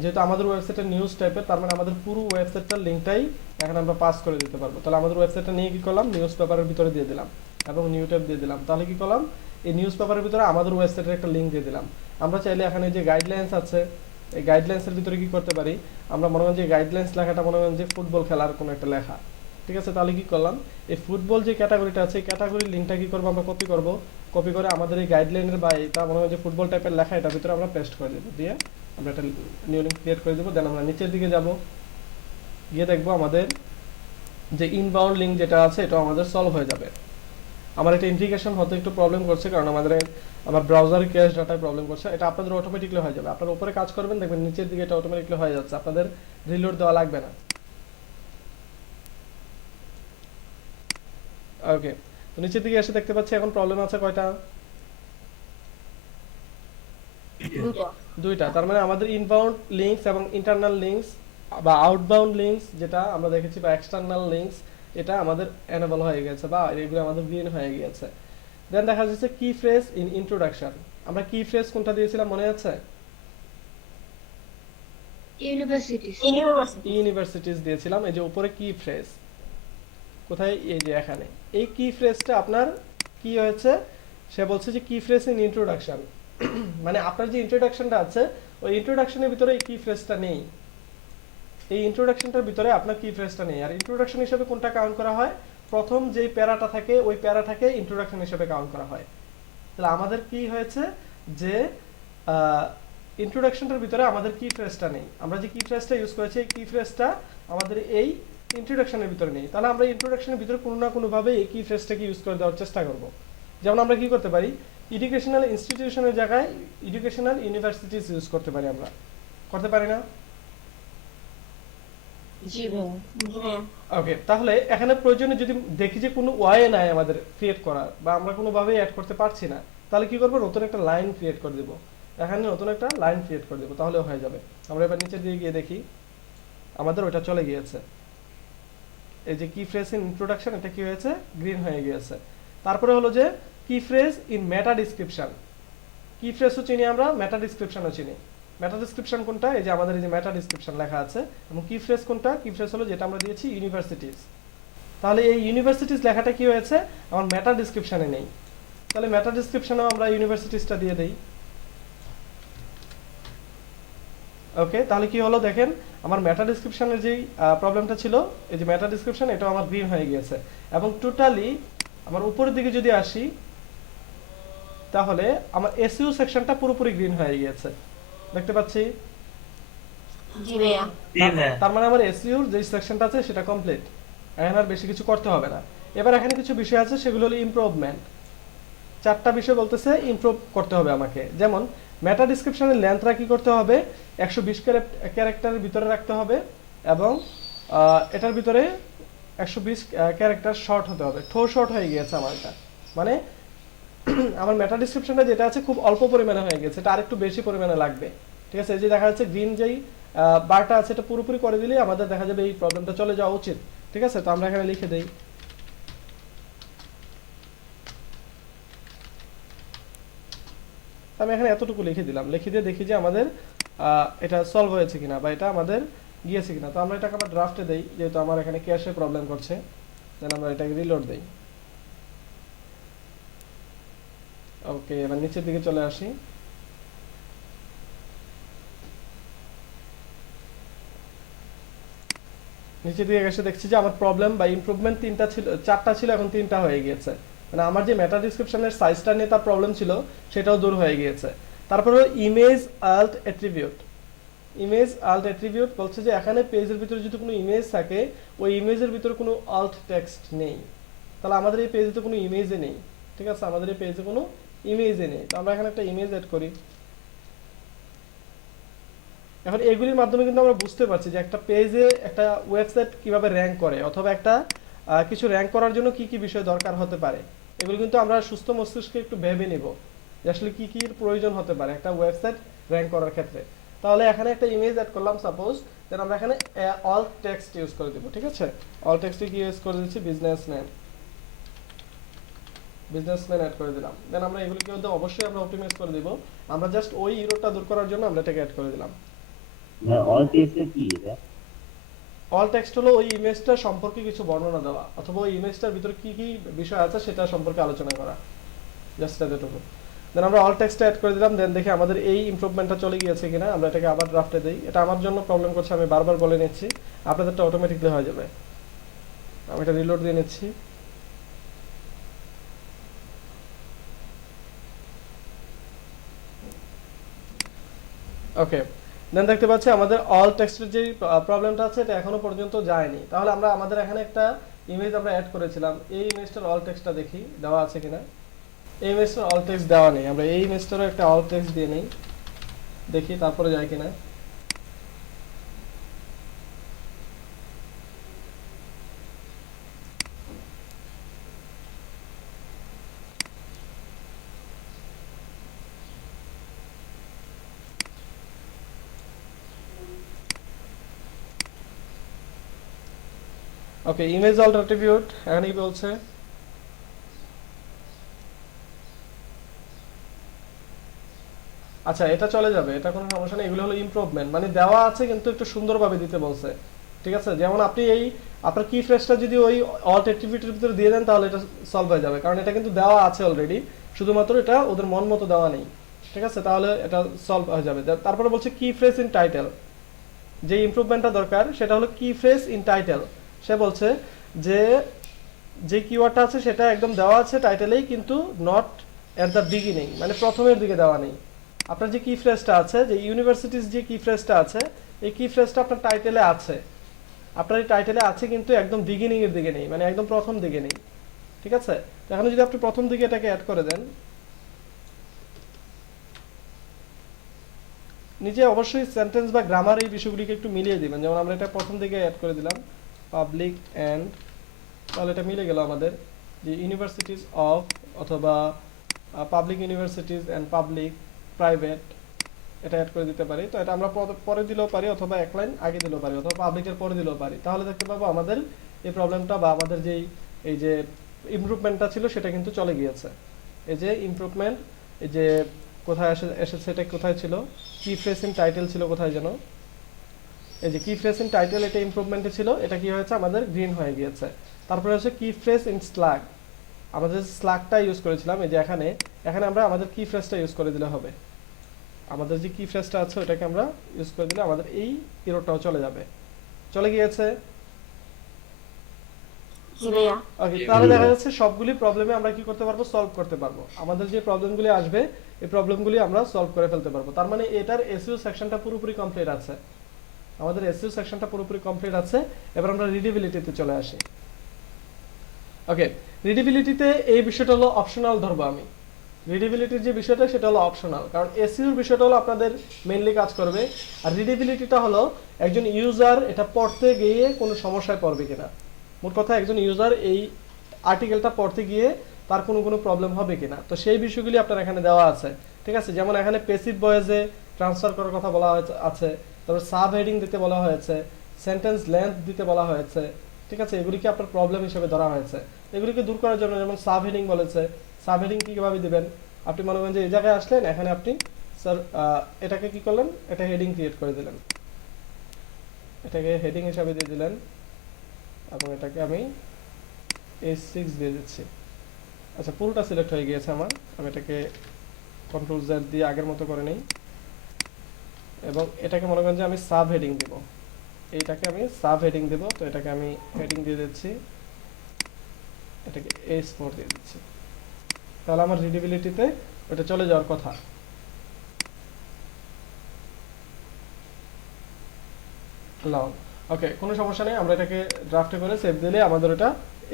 যেহেতু আমাদের ওয়েবসাইটটা নিউজ টাইপের, তার মানে আমাদের পুরো ওয়েবসাইটটার লিঙ্কটাই এখানে আমরা পাস করে দিতে পারবো। তাহলে আমাদের ওয়েবসাইটটা নিয়ে কি করলাম, নিউজ পেপারের ভিতরে দিয়ে দিলাম এবং নিউ ট্যাব দিয়ে দিলাম। তাহলে কি করলাম, এই নিউজ পেপারের ভিতরে আমাদের ওয়েবসাইটের একটা লিঙ্ক দিয়ে দিলাম। আমরা চাইলে এখানে যে গাইডলাইন্স আছে, এই গাইডলাইন্সের ভিতরে কি করতে পারি, আমরা মনে করেন যে গাইডলাইন্স লেখাটা মনে করেন যে ফুটবল খেলার কোনো একটা লেখা, ঠিক আছে? তাহলে কি করলাম, এই ফুটবল যে ক্যাটাগরিটা আছে, এই ক্যাটাগরির লিঙ্কটা কি করবো, আমরা কপি করব। কপি করে আমাদের এই গাইডলাইনের বা এটা মনে হয় যে ফুটবল টাইপের লেখা, এটার ভিতরে আমরা পেস্ট করে দেবো, দিয়ে আমরা একটা নিউ লিঙ্ক ক্রিয়েট করে দেবো। দেন আমরা নিচের দিকে যাব, গিয়ে দেখবো আমাদের যে ইনবাউন্ড লিঙ্ক যেটা আছে এটা আমাদের সলভ হয়ে যাবে। আমার এটা ইন্টিগ্রেশন হতে একটু প্রবলেম করছে, কারণ আমার ব্রাউজারে ক্যাশ ডাটায় প্রবলেম করছে। এটা আপনাদের অটোমেটিকলি হয়ে যাবে, আপনারা উপরে কাজ করবেন দেখবেন নিচের দিকে এটা অটোমেটিকলি হয়ে যাচ্ছে, আপনাদের রিলোড দেওয়া লাগবে না। ওকে, তো নিচের দিকে এসে দেখতে পাচ্ছি এখন প্রবলেম আছে কয়টা, দুইটা। তার মানে আমাদের ইনবাউন্ড লিঙ্কস এবং ইন্টারনাল লিঙ্কস বা আউটবাউন্ড লিঙ্কস যেটা আমরা দেখেছি, বা এক্সটার্নাল লিঙ্কস, এটা আমাদের এনেবল হয়ে গেছে বা এগুলো আমাদের গ্রিন হয়ে গেছে। দেন দেখা যাচ্ছে কি ফ্রেজ ইন ইন্ট্রোডাকশন। আমরা কি ফ্রেজ কোনটা দিয়েছিলাম মনে আছে? ইউনিভার্সিটিস দিয়েছিলাম। এই যে উপরে কি ফ্রেজ কোথায়, এই যে এখানে এই কি ফ্রেজটা আপনার কি হয়েছে, সে বলছে যে কি ফ্রেজ ইন ইন্ট্রোডাকশন, মানে আপনার যে ইন্ট্রোডাকশনটা আছে ওই ইন্ট্রোডাকশনের ভিতরে এই কি ফ্রেজটা নেই, এই ইন্ট্রোডাকশনটার ভিতরে আপনার কি ফ্রেজটা নেই। আর ইন্ট্রোডাকশন হিসেবে কোনটা কাউন্ট করা হয়, প্রথম যেই প্যারাটা থাকে ওই প্যারাটাকে ইন্ট্রোডাকশন হিসেবে কাউন্ট করা হয়। তাহলে আমাদের কি হয়েছে যে ইন্ট্রোডাকশনটার ভিতরে আমাদের কি ফ্রেজটা নেই, আমরা যে কি ফ্রেজটা ইউজ করেছি এই কি ফ্রেজটা আমাদের এই ইন্ট্রোডাকশনের ভিতরে নেই। তাহলে আমরা ইন্ট্রোডাকশনের ভিতরে কোনো না কোনোভাবে এই কি ফ্রেজটাকে ইউজ করে দেওয়ার চেষ্টা করব। যেমন আমরা কি করতে পারি, এডুকেশনাল ইনস্টিটিউশনের জায়গায় এডুকেশনাল ইউনিভার্সিটিস ইউজ করতে পারি, আমরা করতে পারি না? ওকে, তাহলে এখানে প্রয়োজনে যদি দেখি যে কোনো ওয়ে নাই আমাদের ক্রিয়েট করার, বা আমরা কোনোভাবে অ্যাড করতে পারছি না, তাহলে কি করবো, নতুন একটা লাইন ক্রিয়েট করে দেবো। এখানে নতুন একটা লাইন ক্রিয়েট করে দেবো, তাহলে হয়ে যাবে। আমরা এবার নিচের দিকে গিয়ে দেখি আমাদের ওটা চলে গিয়েছে। এই যে কি ফ্রেজ ইন ইন্ট্রোডাকশন, এটা কি হয়েছে, গ্রিন হয়ে গিয়েছে। তারপরে হলো যে কি ফ্রেজ ইন মেটা ডিসক্রিপশন। কি ফ্রেজও চিনি আমরা, মেটা ডিসক্রিপশনও চিনি। মেটা ডিসক্রিপশন কোনটা, এই যে আমাদের এই যে মেটা ডিসক্রিপশন লেখা আছে। এবং কি ফ্রেজ কোনটা, কি ফ্রেজ হলো যেটা আমরা দিয়েছি ইউনিভার্সিটিস। তাহলে এই ইউনিভার্সিটিস লেখাটা কি হয়েছে, আমার মেটা ডিসক্রিপশনে নেই। তাহলে মেটা ডিসক্রিপশনেও আমরা ইউনিভার্সিটিসটা দিয়ে দেই। ওকে, তাহলে কি হলো দেখেন, আমার মেটা ডিসক্রিপশনের যেই প্রবলেমটা ছিল, এই যে মেটা ডিসক্রিপশন, এটাও আমার গ্রিন হয়ে গিয়েছে। এবং টোটালি আমার উপরের দিকে যদি আসি, তাহলে আমার এসইউ সেকশনটা পুরোপুরি গ্রিন হয়ে গিয়েছে, দেখতে পাচ্ছি। তার মানে আমার এসইউর যে সেকশনটা আছে সেটা কমপ্লিট, এখন আর বেশি কিছু করতে হবে না। এবার এখানে কিছু বিষয় আছে, সেগুলো হলো ইমপ্রুভমেন্ট। 4টা বিষয় বলতেছে ইমপ্রুভ করতে হবে আমাকে। যেমন মেটা ডিসক্রিপশনের লেন্থটা কি করতে হবে, 120 ক্যারেক্টারের ভিতরে রাখতে হবে, এবং এটার ভিতরে 120 ক্যারেক্টার শর্ট হতে হবে। ঠো শর্ট হয়ে গিয়েছে আমার এটা, মানে আমার মেটা ডিসক্রিপশনটা যেটা আছে খুব অল্প পরিমাণে হয়ে গেছে, এটা আরেকটু বেশি পরিমাণে লাগবে, ঠিক আছে? এই যে দেখা যাচ্ছে গ্রিন যেই বারটা আছে এটা পুরোপুরি করে দিলেই আমাদের দেখা যাবে এই প্রবলেমটা চলে যাওয়া উচিত, ঠিক আছে? তো আমরা এখানে লিখে দেই, আমি এখানে এতটুকু লিখে দিলাম। লিখে দিয়ে দেখি যে আমাদের এটা সলভ হয়েছে কিনা, বা এটা আমাদের গিয়েছে কিনা। তো আমরা এটাকে আবার ড্রাফটে দেই, যেহেতু আমার এখানে ক্যাশে প্রবলেম করছে। দেন আমরা এটাকে রিলোড দেই। ওকে, এবার নিচের দিকে চলে আসি। নিচের দিকে এসে দেখছি যে আমার প্রবলেম বা ইমপ্রুভমেন্ট 4টা ছিল, এখন 3টা হয়ে গিয়েছে। মানে আমার যে মেটা ডিসক্রিপশনের সাইজটা নিয়ে তার প্রবলেম ছিল সেটাও দূর হয়ে গিয়েছে। তারপরে image Alt attribute. Image Alt attribute বলছে যে এখানে পেজের ভিতরে যদি কোনো ইমেজ থাকে, ওই ইমেজের ভিতরে কোনো আল্ট টেক্সট নেই। তাহলে আমাদের এই পেজে তো কোনো ইমেজে নেই, ঠিক আছে? আমাদের এই পেজে কোনো ইমেজে নেই। তো আমরা এখানে একটা ইমেজ অ্যাড করি। এখন এগুলির মাধ্যমে কিন্তু আমরা বুঝতে পারছি যে একটা পেজে একটা ওয়েবসাইট কিভাবে র্যাঙ্ক করে, অথবা একটা কিছু র্যাঙ্ক করার জন্য কি কি বিষয় দরকার হতে পারে। এগুলো কিন্তু আমরা সুস্থ মস্তিষ্কে একটু ভেবে নিব যে আসলে কি কি প্রয়োজন হতে পারে একটা ওয়েবসাইট র্যাঙ্ক করার ক্ষেত্রে। তাহলে এখানে একটা ইমেজ অ্যাড করলাম সাপোজ, দেন আমরা এখানে অল টেক্সট ইউজ করে দিব। ঠিক আছে, অল টেক্সটে কি ইউজ করে দিচ্ছি, বিজনেসম্যান অ্যাড করে দিলাম। দেন আমরা এগুলিকে মধ্যে অবশ্যই আমরা অপটিমাইজ করে দিব। আমরা জাস্ট ওই ইরোরটা দূর করার জন্য আমরা এটাকে অ্যাড করে দিলাম। অল টেক্সট কি এটা? অল টেক্সট হলো ওই ইমেজটা সম্পর্কে কিছু বর্ণনা দেওয়া, অথবা ওই ইমেজটার ভিতরে কি কি বিষয় আছে সেটা সম্পর্কে আলোচনা করা, জাস্ট এতটুকু। দেন আমরা অল টেক্সট অ্যাড করে দিলাম। দেন দেখি আমাদের এই ইমপ্রুভমেন্টটা চলে গিয়েছে কিনা। আমরা এটাকে আবার ড্রাফটে দেই। এটা আমার জন্য প্রবলেম করছে, আমি বারবার বলে নিচ্ছি, আপনাদেরটা অটোমেটিকলি হয়ে যাবে। আমি এটা রিলোড দিয়ে নিচ্ছি। ওকে, দেন দেখতে পাচ্ছি আমাদের অল টেক্সটের যে প্রবলেমটা আছে এটা এখনো পর্যন্ত যায়নি। তাহলে আমরা আমাদের এখানে একটা ইমেজ আমরা অ্যাড করেছিলাম, এই ইমেজটার অল টেক্সটটা দেখি দেওয়া আছে কিনা। এই ইমেজটার অল টেক্সট দেওয়া নেই, আমরা এই ইমেজটারও একটা অল টেক্সট দিয়ে নেই, দেখি তারপরে যায় কিনা। ওকে, ইমেজ অল অ্যাট্রিবিউট এখানে কি বলছে, আচ্ছা এটা চলে যাবে, এটা কোনো সমস্যা নেই। এগুলো হলো ইমপ্রুভমেন্ট, মানে দেওয়া আছে কিন্তু একটু সুন্দরভাবে দিতে বলছে। ঠিক আছে, যেমন আপনি এই আপনার কি ফ্রেজটা যদি ওই অল্ট অ্যাট্রিবিউটের ভিতরে দিয়ে দেন তাহলে এটা সলভ হয়ে যাবে, কারণ এটা কিন্তু দেওয়া আছে অলরেডি, শুধুমাত্র এটা ওদের মন মতো দেওয়া নেই। ঠিক আছে, তাহলে এটা সলভ হয়ে যাবে। তারপরে বলছে কি ফ্রেজ ইন টাইটেল, যে ইমপ্রুভমেন্টটা দরকার সেটা হলো কি ফ্রেজ ইন টাইটেল। সে বলছে যে যে কিওয়ার্ডটা আছে সেটা একদম দেওয়া আছে টাইটেলেই, কিন্তু নট এট দ্য বিগিনিং, মানে প্রথমের দিকে দেওয়া নেই। আপনার যে কি ফ্রেজটা আছে, যে ইউনিভার্সিটিস যে কি ফ্রেজটা আছে, এই কি ফ্রেজটা আপনার টাইটেলে আছে, আপনার এই টাইটেলে আছে, কিন্তু একদম বিগিনিং এর দিকে নেই, মানে একদম প্রথম দিকে নেই। ঠিক আছে, তো এখন যদি আপনি প্রথম দিকে এটাকে অ্যাড করে দেন, নিচে অবশ্যই সেন্টেন্স বা গ্রামার এই বিষয়গুলিকে একটু মিলিয়ে দিবেন। যেমন আমরা এটা প্রথম দিকে অ্যাড করে দিলাম পাবলিক অ্যান্ড, তাহলে এটা মিলে গেল আমাদের যে ইউনিভার্সিটিজ অফ, অথবা public universities and public private, এটা অ্যাড করে দিতে পারি। তো এটা আমরা পরে দিলেও পারি, অথবা এক লাইন আগে দিলেও পারি, অথবা পাবলিকের পরে দিলেও পারি। তাহলে দেখতে পাবো আমাদের এই প্রবলেমটা বা আমাদের যেই এই যে ইমপ্রুভমেন্টটা ছিল সেটা কিন্তু চলে গিয়েছে। এই যে ইমপ্রুভমেন্ট, এই যে কোথায় এসেছে, এটা কোথায় ছিল, কি ফ্রেজ ইন টাইটেল ছিল কোথায় যেন, এই যে কি ফ্রেজ ইন টাইটেল, এটা ইমপ্রুভমেন্টে ছিল, এটা কি হয়েছে আমাদের গ্রিন হয়ে গিয়েছে। তারপরে হচ্ছে কি ফ্রেজ ইন স্ল্যাগ, আমাদের স্ল্যাগটা ইউজ করেছিলাম, এই যে এখানে আমরা আমাদের কি ফ্রেজটা ইউজ করে দিলে হবে। আমাদের যে কি ফ্রেজটা আছে ওটাকে আমরা ইউজ করে দিলে আমাদের এই এররটাও চলে যাবে। চলে গিয়েছে। ওকে, তাহলে দেখা যাচ্ছে সবগুলি প্রবলেমে আমরা কি করতে পারবো, সলভ করতে পারবো। আমাদের যে প্রবলেমগুলি আসবে এই প্রবলেমগুলি আমরা সলভ করে ফেলতে পারবো। তার মানে এটার এসইও সেকশনটা পুরোপুরি কমপ্লিট আছে, আমাদের এসইও সেকশনটা পুরোপুরি কমপ্লিট আছে। এবার আমরা রিডেবিলিটিতে চলে আসি। ওকে, রিডেবিলিটিতে এই বিষয়টা হলো অপশনাল ধরবো আমি। রিডেবিলিটির যে বিষয়টা সেটা হলো অপশনাল, কারণ এসইওর বিষয়টা হলো আপনাদের মেইনলি কাজ করবে, আর রিডেবিলিটিটা হলো একজন ইউজার এটা পড়তে গিয়ে কোনো সমস্যায় পড়বে কিনা। মোট কথা একজন ইউজার এই আর্টিকেলটা পড়তে গিয়ে তার কোনো প্রবলেম হবে কিনা, তো সেই বিষয়গুলি আপনার এখানে দেওয়া আছে। ঠিক আছে, যেমন এখানে প্যাসিভ ভয়েসে ট্রান্সফার করার কথা বলা আছে, তারপর সাব হেডিং দিতে বলা হয়েছে, সেন্টেন্স লেন্থ দিতে বলা হয়েছে। ঠিক আছে, এগুলিকে আপনার প্রবলেম হিসেবে ধরা হয়েছে। এগুলিকে দূর করার জন্য যেমন সাব হেডিং বলেছে, সাব হেডিং কিভাবে দিবেন, আপনি মনে করেন যে এই জায়গায় আসলেন, এখানে আপনি স্যার এটাকে কি করলেন, এটা হেডিং ক্রিয়েট করে দিলেন, এটাকে হেডিং হিসাবে দিয়ে দিলেন, এবং এটাকে আমি A6 দিয়ে দিচ্ছি। আচ্ছা, পুরোটা সিলেক্ট হয়ে গিয়েছে আমার, আমি এটাকে কন্ট্রোল Z দিয়ে আগের মতো করে নেই, এবং এটাকে মনে করেন যে আমি সাব হেডিং দিব, এইটাকে আমি সাব হেডিং দেব। তো এটাকে আমি হেডিং দিয়ে দিচ্ছি, এটাকে A4 দিয়ে দিচ্ছি। তাহলে আমার রিডেবিলিটিতে ওটা চলে যাওয়ার কথা। লং, ওকে, কোনো সমস্যা নেই। আমরা এটাকে ড্রাফটে করে সেভ দিলে আমাদের ওটা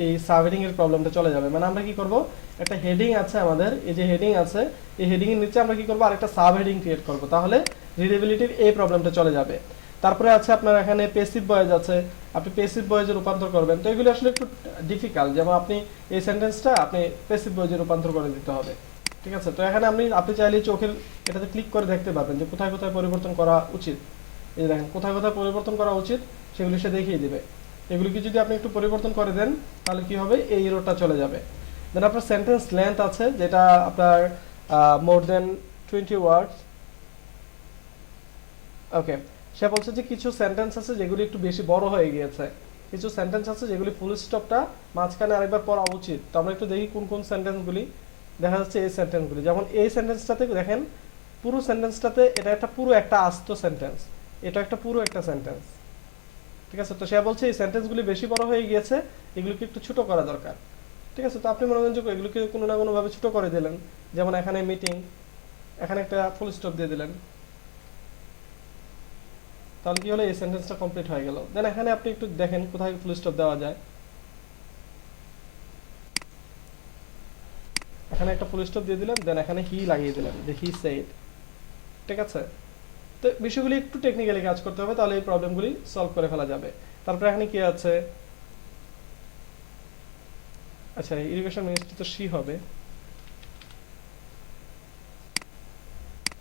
এই সাব হেডিং এর প্রবলেমটা চলে যাবে। মানে আমরা কি করব, একটা হেডিং আছে আমাদের, এই যে হেডিং আছে, এই হেডিং এর নিচে আমরা কি করব, আরেকটা সাব হেডিং ক্রিয়েট করব। তাহলে রিডেবিলিটির এই প্রবলেমটা চলে যাবে। তারপরে আছে আপনার এখানে প্যাসিভ ভয়েস আছে, আপনি প্যাসিভ ভয়েসে রূপান্তর করবেন, তো এগুলো আসলে একটু ডিফিকাল্ট। যেমন আপনি এই সেন্টেন্সটা আপনি প্যাসিভ ভয়েসে রূপান্তর করে দিতে হবে, ঠিক আছে। তো এখানে আপনি চাইলে চোখের এটাতে ক্লিক করে দেখতে পাবেন যে কোথায় কোথায় পরিবর্তন করা উচিত। এই দেখেন কোথায় কোথায় পরিবর্তন করা উচিত সেগুলি সে দেখিয়ে দিবে। এগুলিকে যদি আপনি একটু পরিবর্তন করে দেন তাহলে কি হবে, এই এররটা চলে যাবে। দেন আপনার সেন্টেন্স লেন্থ আছে, যেটা আপনার মোর দেন 20 ওয়ার্ডস। ওকে, সে বলছে যে কিছু সেন্টেন্স আছে যেগুলি একটু বেশি বড় হয়ে গিয়েছে, কিছু সেন্টেন্স আছে যেগুলি ফুল স্টপটা মাঝখানে আরেকবার পড়া উচিত। তো আমরা একটু দেখি কোন কোন সেন্টেন্সগুলি। দেখা যাচ্ছে এই সেন্টেন্সগুলি, যেমন এই সেন্টেন্সটাতে দেখেন পুরো সেন্টেন্সটাতে এটা একটা পুরো একটা আস্ত সেন্টেন্স, এটা একটা পুরো একটা সেন্টেন্স, ঠিক আছে। তো সে বলছে এই সেন্টেন্সগুলি বেশি বড় হয়ে গিয়েছে, এগুলোকে একটু ছোট করা দরকার, ঠিক আছে। তো আপনি মনে করেন যে এগুলোকে কোনো না কোনো ভাবে ছোট করে দিলেন, যেমন এখানে মিটিং, এখানে একটা ফুল স্টপ দিয়ে দিলেন, তাহলে কি হলো, এই সেন্টেন্সটা কমপ্লিট হয়ে গেল। দেন এখানে আপনি একটু দেখেন কোথায় ফুল স্টপ দেওয়া যায়, এখানে একটা ফুল স্টপ দিয়ে দিলেন, দেন এখানে হি লাগিয়ে দিলেন, যে হি সেড, ঠিক আছে। তো বিষয়গুলি একটু টেকনিক্যালি কাজ করতে হবে, তাহলে এই প্রবলেমগুলি সলভ করে ফেলা যাবে। তারপরে এখানে কি আছে, আচ্ছা ইরিগেশন মিনিস্ট্রি তো সি হবে।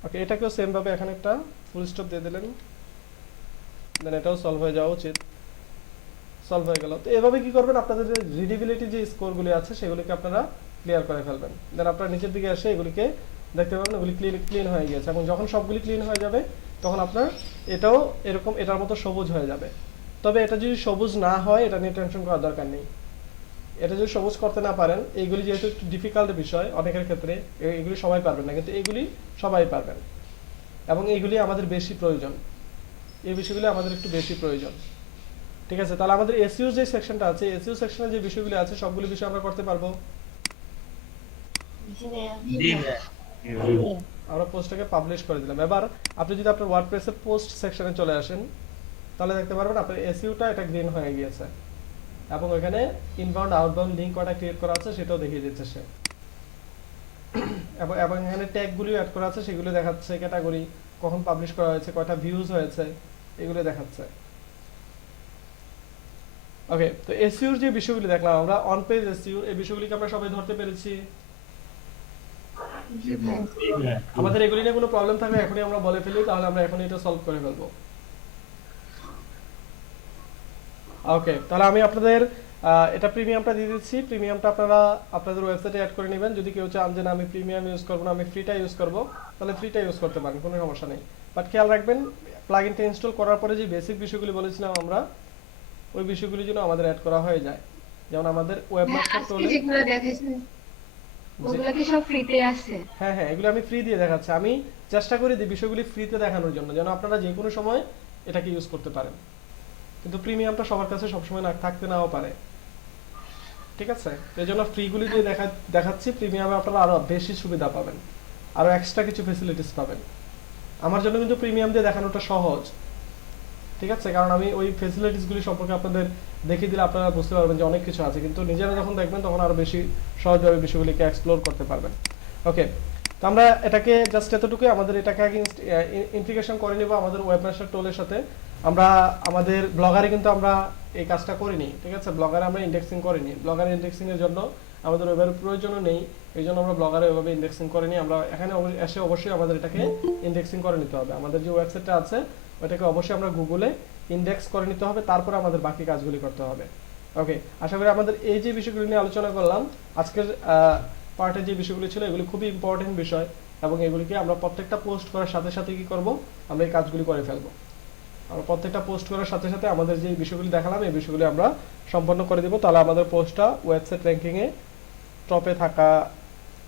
ওকে, এটাকেও সেম ভাবে এখানে একটা ফুল স্টপ দিয়ে দিলেন, দেন এটাও সলভ হয়ে যাওয়া উচিত, সলভ হয়ে গেল। তো এভাবে কি করবেন, আপনাদের যে রিডেবিলিটি যে স্কোরগুলি আছে সেগুলিকে আপনারা ক্লিয়ার করে ফেলবেন। দেন আপনারা নিচের দিকে এসে এগুলিকে দেখতে পাবেন এগুলি ক্লিন হয়ে গিয়েছে, এবং যখন সবগুলি ক্লিন হয়ে যাবে তখন আপনার এটাও এরকম এটার মতো সবুজ হয়ে যাবে। তবে এটা যদি সবুজ না হয় এটা নিয়ে টেনশন করার দরকার নেই। এটা যদি সবুজ করতে না পারেন, এইগুলি যেহেতু একটু ডিফিকাল্ট বিষয় অনেকের ক্ষেত্রে, এগুলি সবাই পারবেন না, কিন্তু এইগুলি সবাই পারবেন, এবং এইগুলি আমাদের বেশি প্রয়োজন, এই বিষয়গুলি আমাদের একটু বেশি প্রয়োজন, ঠিক আছে। তাহলে আমাদের এসইউ যে সেকশনটা আছে, এসইউ সেকশনে যে বিষয়গুলি আছে সবগুলি বিষয় আমরা করতে পারবো। আমরা পোস্টটাকে পাবলিশ করে দিলাম। এবার আপনি যদি আপনার ওয়ার্ডপ্রেসের পোস্ট সেকশনে চলে আসেন তাহলে দেখতে পারবেন আপনার এসইউটা এটা গ্রিন হয়ে গিয়েছে, এবং ওখানে ইনবাউন্ড আউটবাউন্ড লিংক কয়টা ক্রিয়েট করা আছে সেটাও দেখিয়ে দিচ্ছে সে, এবং এখানে ট্যাগগুলিও অ্যাড করা আছে, সেগুলো দেখাচ্ছে, ক্যাটাগরি, কখন পাবলিশ করা হয়েছে, কয়টা ভিউজ হয়েছে, এগুলো দেখাচ্ছে। ওকে, তো এসইউর যে বিষয়গুলি দেখলাম আমরা, অন পেজ এসইউ, এই বিষয়গুলিকে আমরা সবাই ধরতে পেরেছি। আমাদের এগুলি নিয়ে কোনো প্রবলেম থাকলে এখনই আমরা বলে ফেলি, তাহলে আমরা এখনই এটা সলভ করে ফেলবো। ওকে, তাহলে আমি আপনাদের এটা প্রিমিয়ামটা দিয়ে দিচ্ছি। প্রিমিয়ামটা আপনারা আপনাদের ওয়েবসাইটে অ্যাড করে নেবেন। যদি কেউ চান যে না আমি প্রিমিয়াম ইউজ করবো না, আমি ফ্রিটা ইউজ করবো, তাহলে ফ্রিটা ইউজ করতে পারেন, কোনো সমস্যা নেই। বাট খেয়াল রাখবেন প্লাগইনটা ইনস্টল করার পরে যে বেসিক বিষয়গুলি বলেছিলাম আমরা, ওই বিষয়গুলি যেন আমাদের অ্যাড করা হয়ে যায়। যেমন আমাদের ওয়েবমাস্টার আজকে টুলে, যেগুলো দেখাইছেন ওগুলো কি সব ফ্রিতে আছে? হ্যাঁ হ্যাঁ, এগুলো আমি ফ্রি দিয়ে দেখাচ্ছি। আমি চেষ্টা করি যে বিষয়গুলি ফ্রিতে দেখানোর জন্য, যেন আপনারা যে কোনো সময় এটাকে ইউজ করতে পারেন। কিন্তু প্রিমিয়ামটা সবার কাছে সবসময় না থাকতে নাও পারে, ঠিক আছে। এই জন্য ফ্রিগুলি দিয়ে দেখাচ্ছি, প্রিমিয়ামে আপনারা আরো বেশি সুবিধা পাবেন, আরো এক্সট্রা কিছু ফেসিলিটিস পাবেন। আমার জন্য কিন্তু প্রিমিয়াম দিয়ে দেখানোটা সহজ, ঠিক আছে, কারণ আমি ওই ফেসিলিটিসগুলি সম্পর্কে আপনাদের দেখিয়ে দিলে আপনারা বুঝতে পারবেন যে অনেক কিছু আছে, কিন্তু নিজেরা যখন দেখবেন তখন আরো বেশি সহজভাবে বিষয়গুলিকে এক্সপ্লোর করতে পারবেন। ওকে, তো আমরা এটাকে জাস্ট এতটুকুই, আমাদের এটাকে আগে ইন্টিগ্রেশন করে নিব আমাদের ওয়েবমাস্টার টুলের সাথে। আমরা আমাদের ব্লগারে কিন্তু আমরা এই কাজটা করিনি, ঠিক আছে, ব্লগারে আমরা ইন্ডেক্সিং করিনি। ব্লগারে ইন্ডেক্সিং এর জন্য আমাদের ওয়েবের প্রয়োজনও নেই, এই জন্য আমরা ব্লগারে ওইভাবে ইন্ডেক্সিং করিনি। আমরা এখানে এসে অবশ্যই আমাদের এটাকে ইন্ডেক্সিং করে নিতে হবে। আমাদের যে ওয়েবসাইটটা আছে ওটাকে অবশ্যই আমরা গুগলে ইন্ডেক্স করে নিতে হবে, তারপরে আমাদের বাকি কাজগুলি করতে হবে। ওকে, আশা করি আমাদের এই যে বিষয়গুলি নিয়ে আলোচনা করলাম আজকের পার্টে, যে বিষয়গুলি ছিল এগুলি খুবই ইম্পর্টেন্ট বিষয়, এবং এগুলিকে আমরা প্রত্যেকটা পোস্ট করার সাথে সাথে কি করব, আমরা এই কাজগুলি করে ফেলবো। আমরা প্রত্যেকটা পোস্ট করার সাথে সাথে আমাদের যে বিষয়গুলি দেখালাম এই বিষয়গুলি আমরা সম্পন্ন করে দেব, তাহলে আমাদের পোস্টটা ওয়েবসাইট র্যাঙ্কিংয়ে টপে থাকা